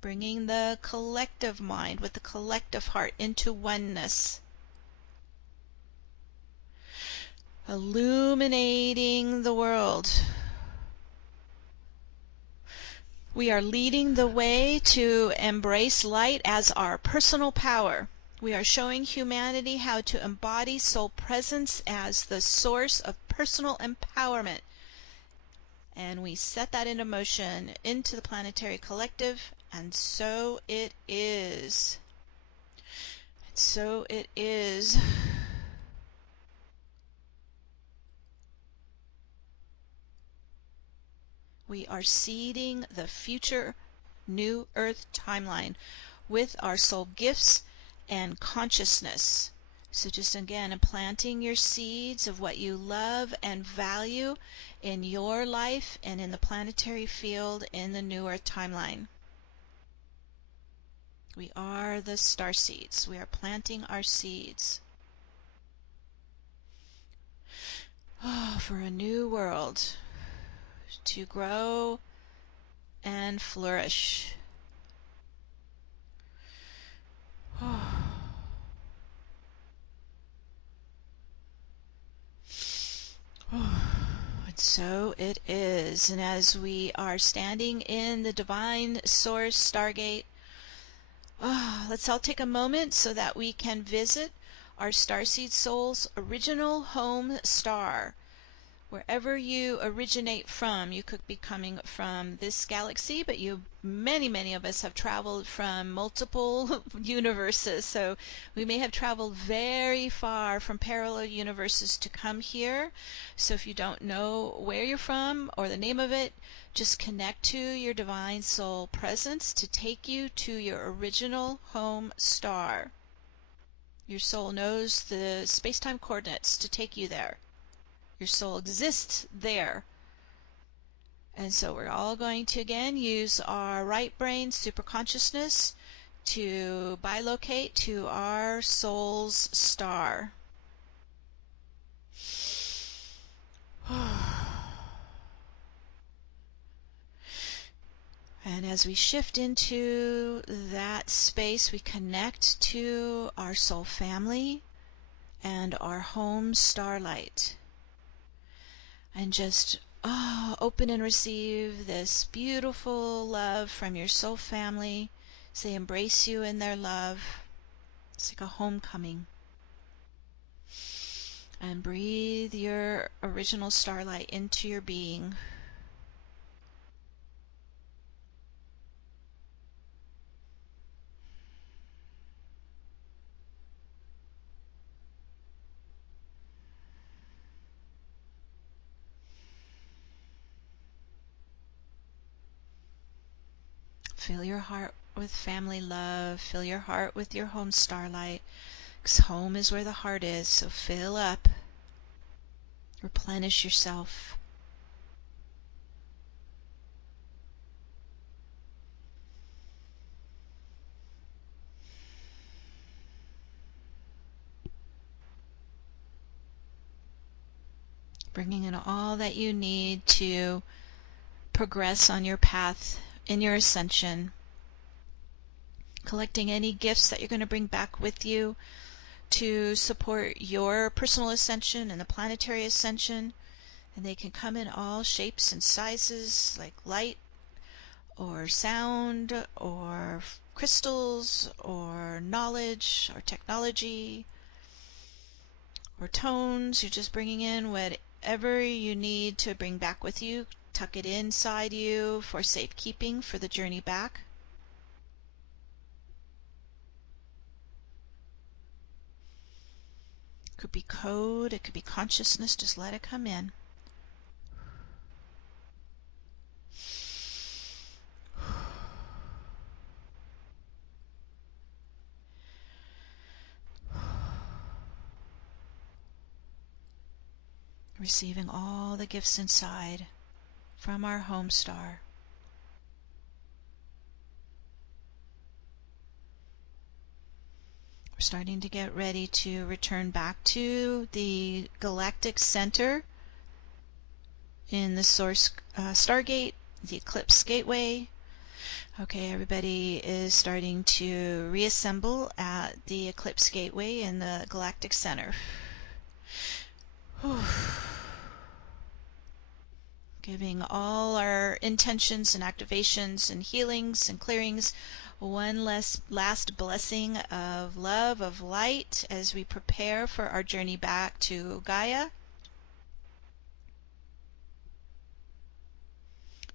bringing the collective mind with the collective heart into oneness, illuminating the world. We are leading the way to embrace light as our personal power. We are showing humanity how to embody soul presence as the source of personal empowerment. And we set that into motion into the planetary collective, and so it is. And so it is. We are seeding the future new Earth timeline with our soul gifts and consciousness. So just again, planting your seeds of what you love and value in your life and in the planetary field in the new Earth timeline. We are the star seeds. We are planting our seeds. For a new world to grow and flourish. And so it is. And as we are standing in the divine source Stargate, let's all take a moment so that we can visit our starseed soul's original home star. Wherever you originate from, you could be coming from this galaxy, but many of us have traveled from multiple universes. So we may have traveled very far from parallel universes to come here. So if you don't know where you're from or the name of it, just connect to your divine soul presence to take you to your original home star. Your soul knows the space-time coordinates to take you there. Your soul exists there. And so we're all going to again use our right brain superconsciousness to bilocate to our soul's star. And as we shift into that space, we connect to our soul family and our home starlight. And just open and receive this beautiful love from your soul family as they embrace you in their love. It's like a homecoming. And breathe your original starlight into your being. Fill your heart with family love. Fill your heart with your home starlight. Because home is where the heart is. So fill up. Replenish yourself. Bringing in all that you need to progress on your path in your ascension. Collecting any gifts that you're going to bring back with you to support your personal ascension and the planetary ascension. And they can come in all shapes and sizes, like light or sound or crystals or knowledge or technology or tones. You're just bringing in whatever you need to bring back with you. Tuck it inside you for safekeeping for the journey back. It could be code, it could be consciousness. Just let it come in. Receiving all the gifts inside from our home star. We're starting to get ready to return back to the galactic center in the source Stargate, the Eclipse Gateway. Okay, everybody is starting to reassemble at the Eclipse Gateway in the galactic center. Whew. Giving all our intentions and activations and healings and clearings one last blessing of love, of light, as we prepare for our journey back to Gaia.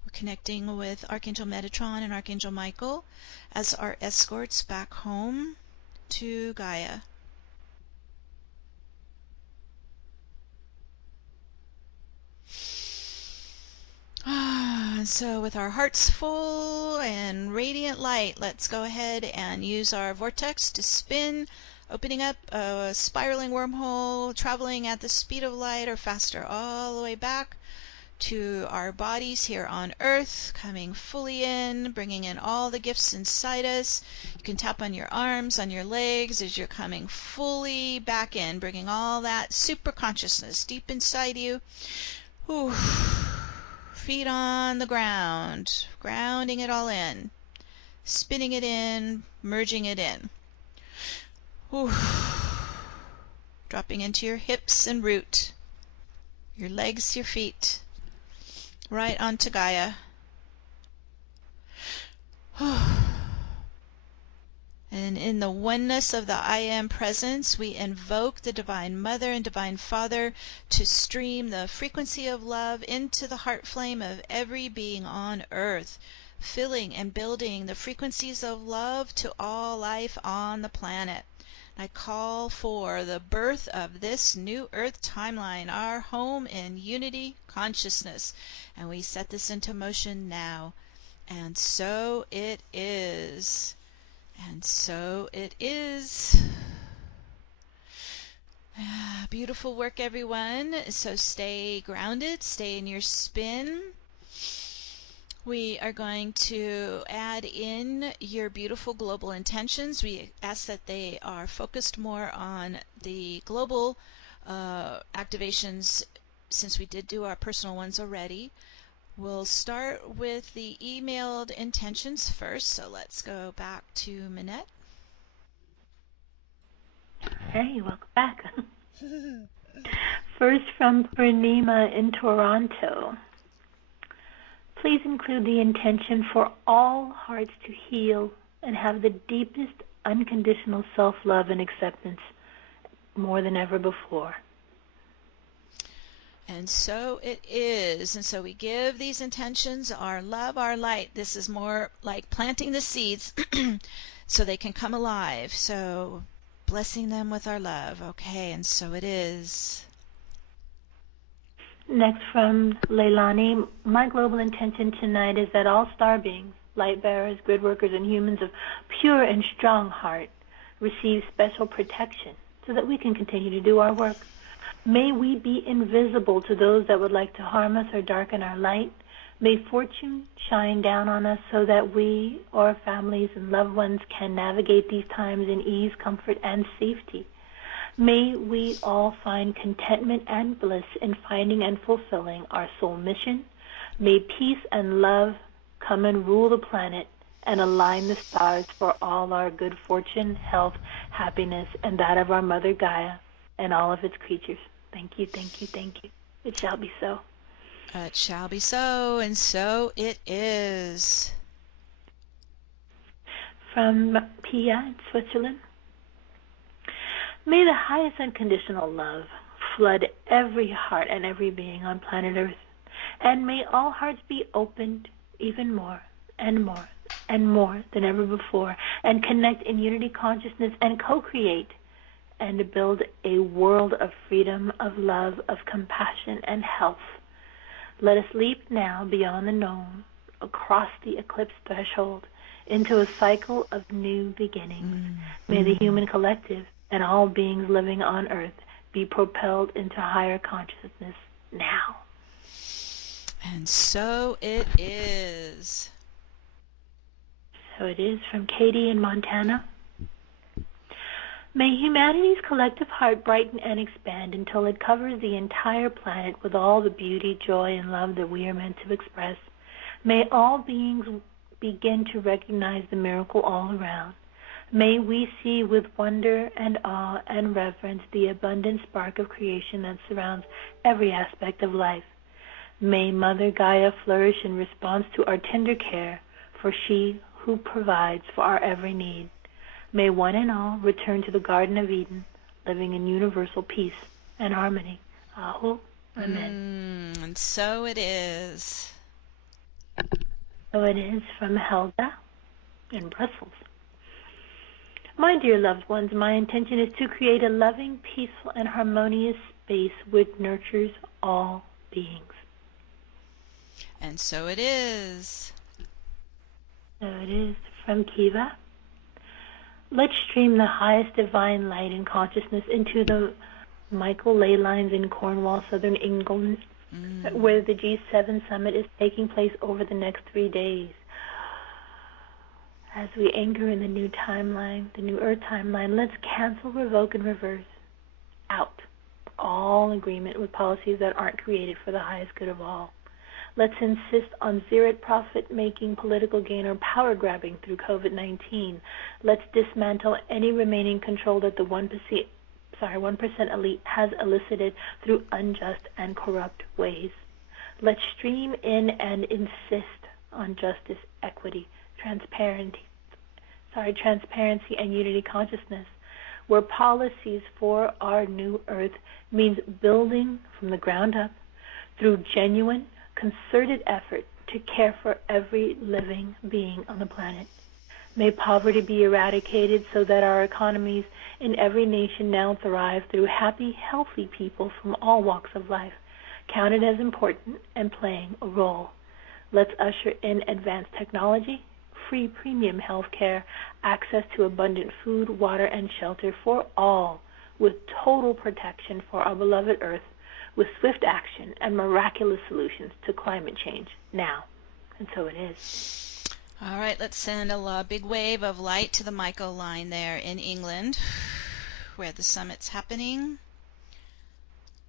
We're connecting with Archangel Metatron and Archangel Michael as our escorts back home to Gaia. So with our hearts full and radiant light, let's go ahead and use our vortex to spin, opening up a spiraling wormhole, traveling at the speed of light or faster all the way back to our bodies here on Earth, coming fully in, bringing in all the gifts inside us. You can tap on your arms, on your legs as you're coming fully back in, bringing all that super consciousness deep inside you. Whew. Feet on the ground, grounding it all in, spinning it in, merging it in. Whew. Dropping into your hips and root, your legs, your feet, right onto Gaia. And in the oneness of the I Am presence, we invoke the Divine Mother and Divine Father to stream the frequency of love into the heart flame of every being on Earth, filling and building the frequencies of love to all life on the planet. I call for the birth of this new Earth timeline, our home in unity consciousness. And we set this into motion now. And so it is. And so it is. Beautiful work, everyone. So stay grounded, stay in your spin. We are going to add in your beautiful global intentions. We ask that they are focused more on the global activations, since we did do our personal ones already. We'll start with the emailed intentions first, so let's go back to Minette. Hey, welcome back. First from Purnima in Toronto. Please include the intention for all hearts to heal and have the deepest unconditional self-love and acceptance, more than ever before. And so it is. And so we give these intentions our love, our light. This is more like planting the seeds so they can come alive. So blessing them with our love. Okay, and so it is. Next from Leilani, my global intention tonight is that all star beings, light bearers, grid workers, and humans of pure and strong heart receive special protection so that we can continue to do our work. May we be invisible to those that would like to harm us or darken our light. May fortune shine down on us so that we, our families, and loved ones can navigate these times in ease, comfort, and safety. May we all find contentment and bliss in finding and fulfilling our soul mission. May peace and love come and rule the planet and align the stars for all our good fortune, health, happiness, and that of our Mother Gaia and all of its creatures. Thank you, thank you, thank you. It shall be so. It shall be so, and so it is. From Pia in Switzerland. May the highest unconditional love flood every heart and every being on planet Earth, and may all hearts be opened even more and more and more than ever before, and connect in unity consciousness and co-create and build a world of freedom, of love, of compassion, and health. Let us leap now beyond the known, across the eclipse threshold, into a cycle of new beginnings. May the human collective and all beings living on Earth be propelled into higher consciousness now. And so it is. So it is from Katie in Montana. May humanity's collective heart brighten and expand until it covers the entire planet with all the beauty, joy, and love that we are meant to express. May all beings begin to recognize the miracle all around. May we see with wonder and awe and reverence the abundant spark of creation that surrounds every aspect of life. May Mother Gaia flourish in response to our tender care, for she who provides for our every need. May one and all return to the Garden of Eden, living in universal peace and harmony. Aho. Amen. And so it is. So it is from Helga in Brussels. My dear loved ones, my intention is to create a loving, peaceful, and harmonious space which nurtures all beings. And so it is. So it is from Kiva. Let's stream the highest divine light and consciousness into the Michael ley lines in Cornwall, southern England, where the G7 summit is taking place over the next 3 days. As we anchor in the new timeline, the new Earth timeline, let's cancel, revoke, and reverse out all agreement with policies that aren't created for the highest good of all. Let's insist on zero profit-making, political gain, or power-grabbing through COVID-19. Let's dismantle any remaining control that the 1% elite has elicited through unjust and corrupt ways. Let's stream in and insist on justice, equity, transparency, and unity consciousness, where policies for our new Earth means building from the ground up through genuine, concerted effort to care for every living being on the planet. May poverty be eradicated so that our economies in every nation now thrive through happy, healthy people from all walks of life, counted as important and playing a role. Let's usher in advanced technology, free premium health care, access to abundant food, water, and shelter for all, with total protection for our beloved Earth, with swift action and miraculous solutions to climate change now. And so it is. All right, let's send a big wave of light to the Michael line there in England, where the summit's happening,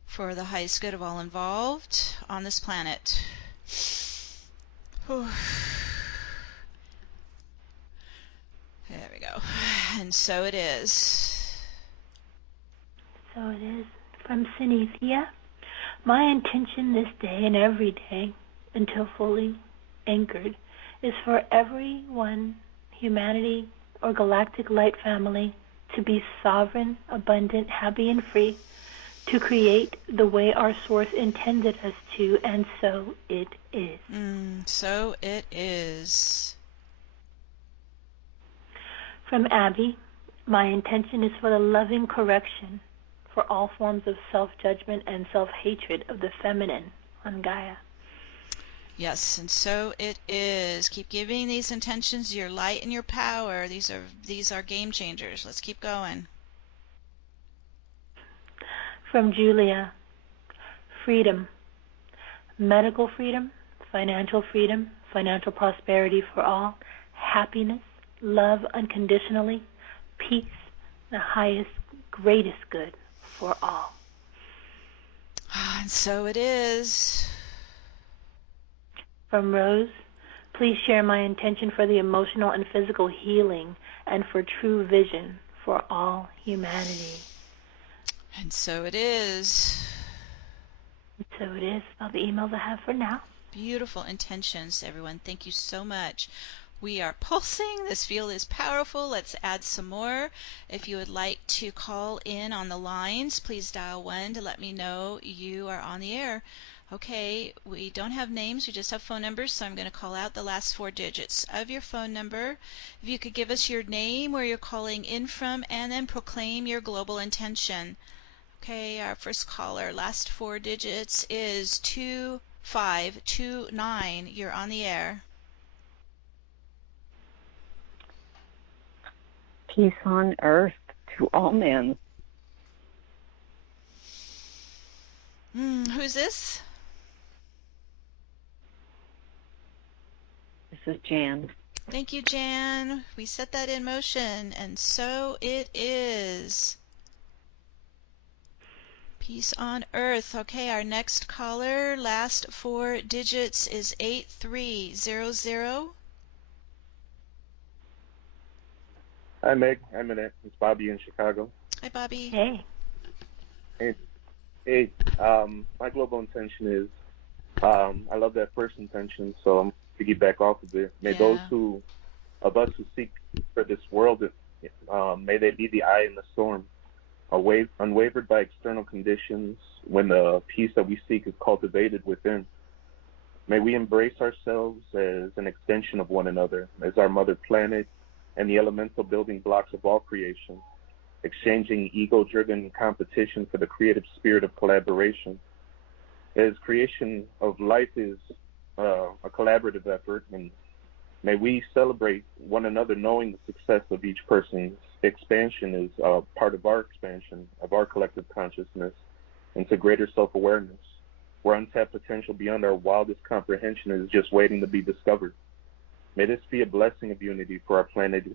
for the highest good of all involved on this planet. Whew. There we go. And so it is. So it is. From Synethia. My intention this day and every day, until fully anchored, is for everyone, humanity or galactic light family, to be sovereign, abundant, happy, and free, to create the way our source intended us to, and so it is. So it is. From Abby, my intention is for the loving correction for all forms of self-judgment and self-hatred of the feminine on Gaia. Yes, and so it is. Keep giving these intentions your light and your power. These are game changers. Let's keep going. From Julia, freedom, medical freedom, financial prosperity for all, happiness, love unconditionally, peace, the highest, greatest good for all. And so it is. From Rose, please share my intention for the emotional and physical healing and for true vision for all humanity. And so it is. And so it is. All the emails I have for now. Beautiful intentions, everyone. Thank you so much. We are pulsing. This field is powerful. Let's add some more. If you would like to call in on the lines, please dial 1 to let me know you are on the air. Okay, we don't have names, we just have phone numbers, so I'm going to call out the last 4 digits of your phone number. If you could give us your name, where you're calling in from, and then proclaim your global intention. Okay, our first caller, last 4 digits is 2529. You're on the air. Peace on earth to all men. Who's this? This is Jan. Thank you, Jan. We set that in motion, and so it is. Peace on earth. Okay, our next caller, last 4 digits is 8300. Hi, Meg. I'm Annette. It's Bobby in Chicago. Hi, Bobby. Hey. Hey. My global intention is, I love that first intention, so I'm piggyback off of it. May those of us who seek for this world, may they be the eye in the storm, unwavered by external conditions, when the peace that we seek is cultivated within. May we embrace ourselves as an extension of one another, as our mother planet and the elemental building blocks of all creation, exchanging ego-driven competition for the creative spirit of collaboration. As creation of life is a collaborative effort, and may we celebrate one another, knowing the success of each person's expansion is part of our expansion, of our collective consciousness into greater self-awareness, where untapped potential beyond our wildest comprehension is just waiting to be discovered. May this be a blessing of unity for our planet.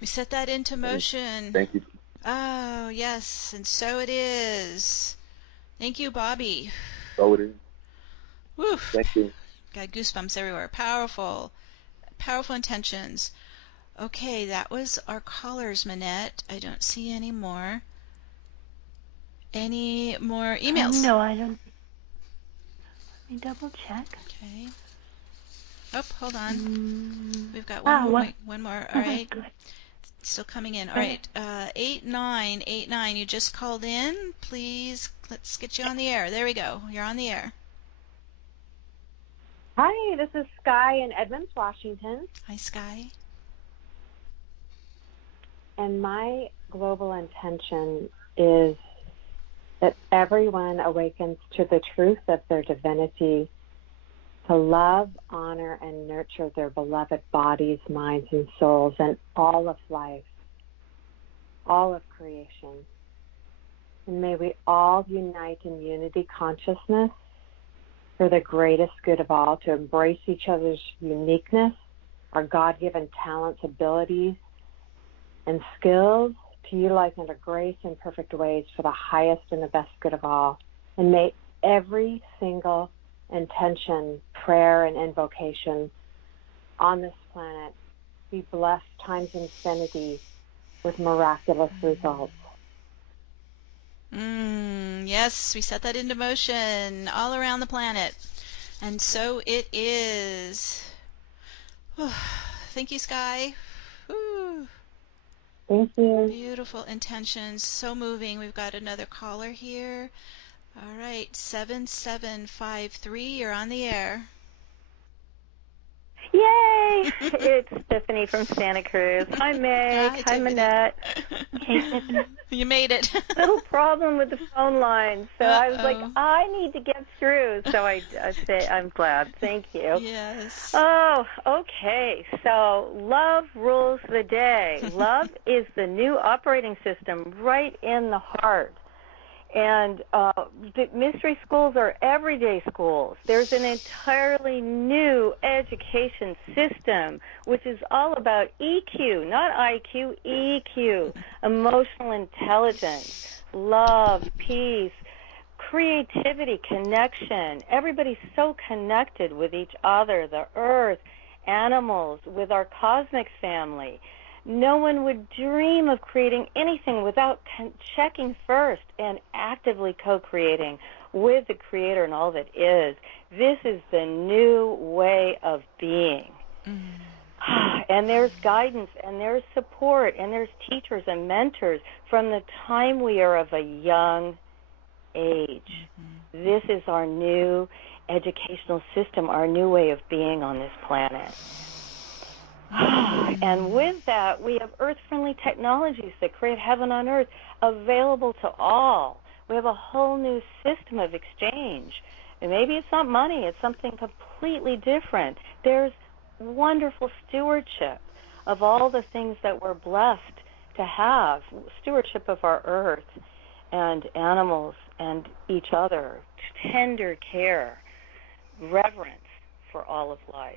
We set that into motion. Thank you. Oh, yes, and so it is. Thank you, Bobby. So it is. Woo. Thank you. Got goosebumps everywhere. Powerful. Powerful intentions. Okay, that was our callers, Manette. I don't see any more. Any more emails? No, I don't. Let me double check. Okay. Oh, hold on. We've got one more. All right. Good. Still coming in. All right. 8989. You just called in. Please, let's get you on the air. There we go. You're on the air. Hi, this is Sky in Edmonds, Washington. Hi, Sky. And my global intention is that everyone awakens to the truth of their divinity, to love, honor, and nurture their beloved bodies, minds, and souls, and all of life, all of creation. And may we all unite in unity consciousness for the greatest good of all, to embrace each other's uniqueness, our God-given talents, abilities, and skills, to utilize under grace and perfect ways for the highest and the best good of all. And may every single intention, prayer, and invocation on this planet be blessed times infinity with miraculous results. Yes, we set that into motion all around the planet. And so it is. Thank you, Sky. Whew. Thank you. Beautiful intentions, so moving. We've got another caller here. All right, 7753, you're on the air. Yay! It's Tiffany from Santa Cruz. Hi, Meg. Hi, Tiffany. Manette. Hey, Tiffany. You made it. Little problem with the phone line, so I was like, I need to get through. So I say I'm glad. Thank you. Yes. Oh, okay. So love rules the day. Love is the new operating system right in the heart. And the mystery schools are everyday schools. There's an entirely new education system, which is all about EQ, not IQ, EQ, emotional intelligence, love, peace, creativity, connection. Everybody's so connected with each other, the earth, animals, with our cosmic family. No one would dream of creating anything without checking first and actively co-creating with the Creator and all that is. This is the new way of being. And there's guidance, and there's support, and there's teachers and mentors from the time we are of a young age. This is our new educational system, our new way of being on this planet. And with that, we have earth-friendly technologies that create heaven on earth available to all. We have a whole new system of exchange. And maybe it's not money, it's something completely different. There's wonderful stewardship of all the things that we're blessed to have, stewardship of our earth and animals and each other, tender care, reverence for all of life.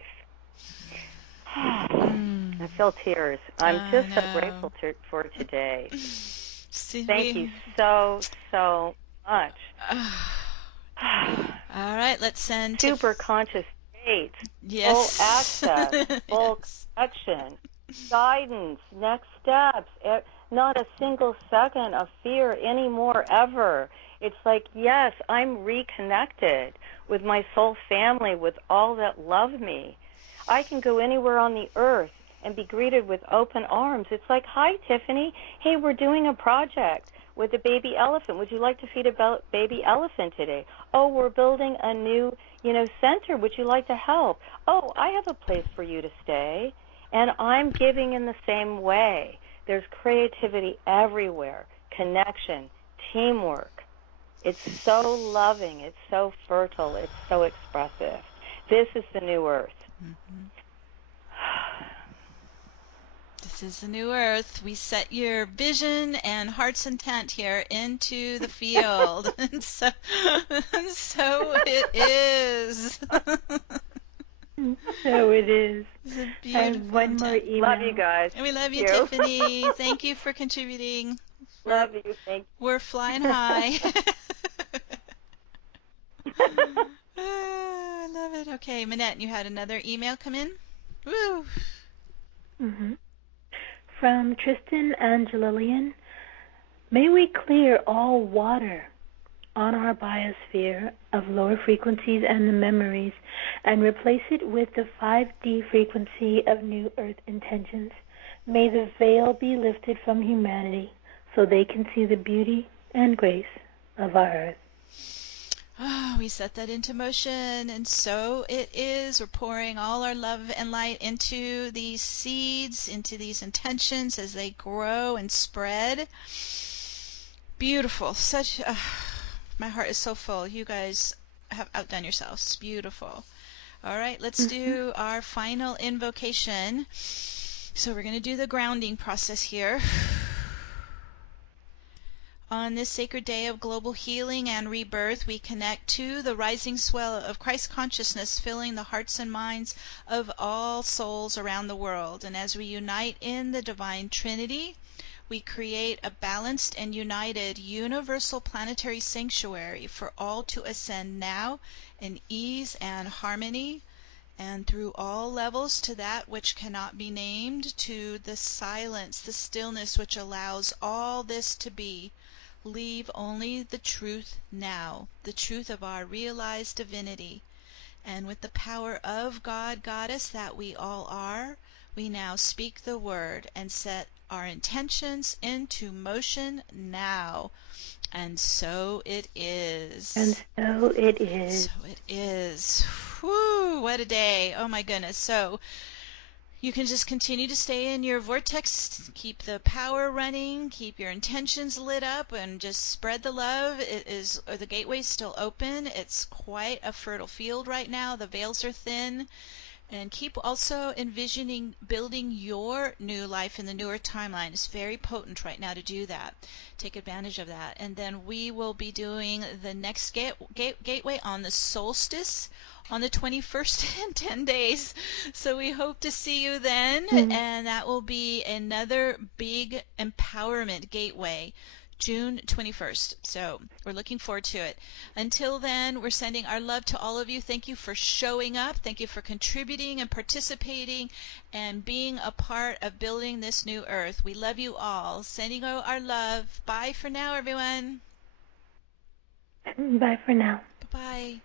I feel tears. I'm just so grateful for today. Thank you so much. All right, let's send super conscious states, yes. full access, full connection, guidance, next steps. Not a single second of fear anymore ever. It's like, yes, I'm reconnected with my soul family, with all that love me. I can go anywhere on the earth and be greeted with open arms. It's like, hi, Tiffany. Hey, we're doing a project with a baby elephant. Would you like to feed a baby elephant today? Oh, we're building a new, center. Would you like to help? Oh, I have a place for you to stay. And I'm giving in the same way. There's creativity everywhere, connection, teamwork. It's so loving. It's so fertile. It's so expressive. This is the new earth. This is the new earth. We set your vision and heart's intent here into the field. and so it is. So it is. And one more email. Love you guys. And we love you, Tiffany. Thank you for contributing. Love you. Thank you. We're flying high. I love it. Okay, Manette, you had another email come in? Woo! From Tristan and Lillian, may we clear all water on our biosphere of lower frequencies and the memories and replace it with the 5D frequency of new earth intentions. May the veil be lifted from humanity so they can see the beauty and grace of our earth. Oh, we set that into motion, and so it is. We're pouring all our love and light into these seeds, into these intentions as they grow and spread. Beautiful. My heart is so full. You guys have outdone yourselves. Beautiful. All right, let's do our final invocation. So we're going to do the grounding process here. On this sacred day of global healing and rebirth, we connect to the rising swell of Christ consciousness filling the hearts and minds of all souls around the world. And as we unite in the Divine Trinity, we create a balanced and united universal planetary sanctuary for all to ascend now in ease and harmony, and through all levels to that which cannot be named, to the silence, the stillness which allows all this to be. Leave only the truth now, the truth of our realized divinity. And with the power of God, Goddess, that we all are, we now speak the word and set our intentions into motion now. And so it is. And so it is. So it is. Whew, what a day. Oh my goodness. So you can just continue to stay in your vortex, keep the power running, keep your intentions lit up, and just spread the love. The gateway's still open. It's quite a fertile field right now. The veils are thin. And keep also envisioning building your new life in the newer timeline. It's very potent right now to do that. Take advantage of that. And then we will be doing the next gateway on the solstice on the 21st in 10 days. So we hope to see you then. And that will be another big empowerment gateway. June 21st. So we're looking forward to it. Until then, we're sending our love to all of you. Thank you for showing up. Thank you for contributing and participating and being a part of building this new earth. We love you all. Sending you our love. Bye for now, everyone. Bye for now. Bye-bye.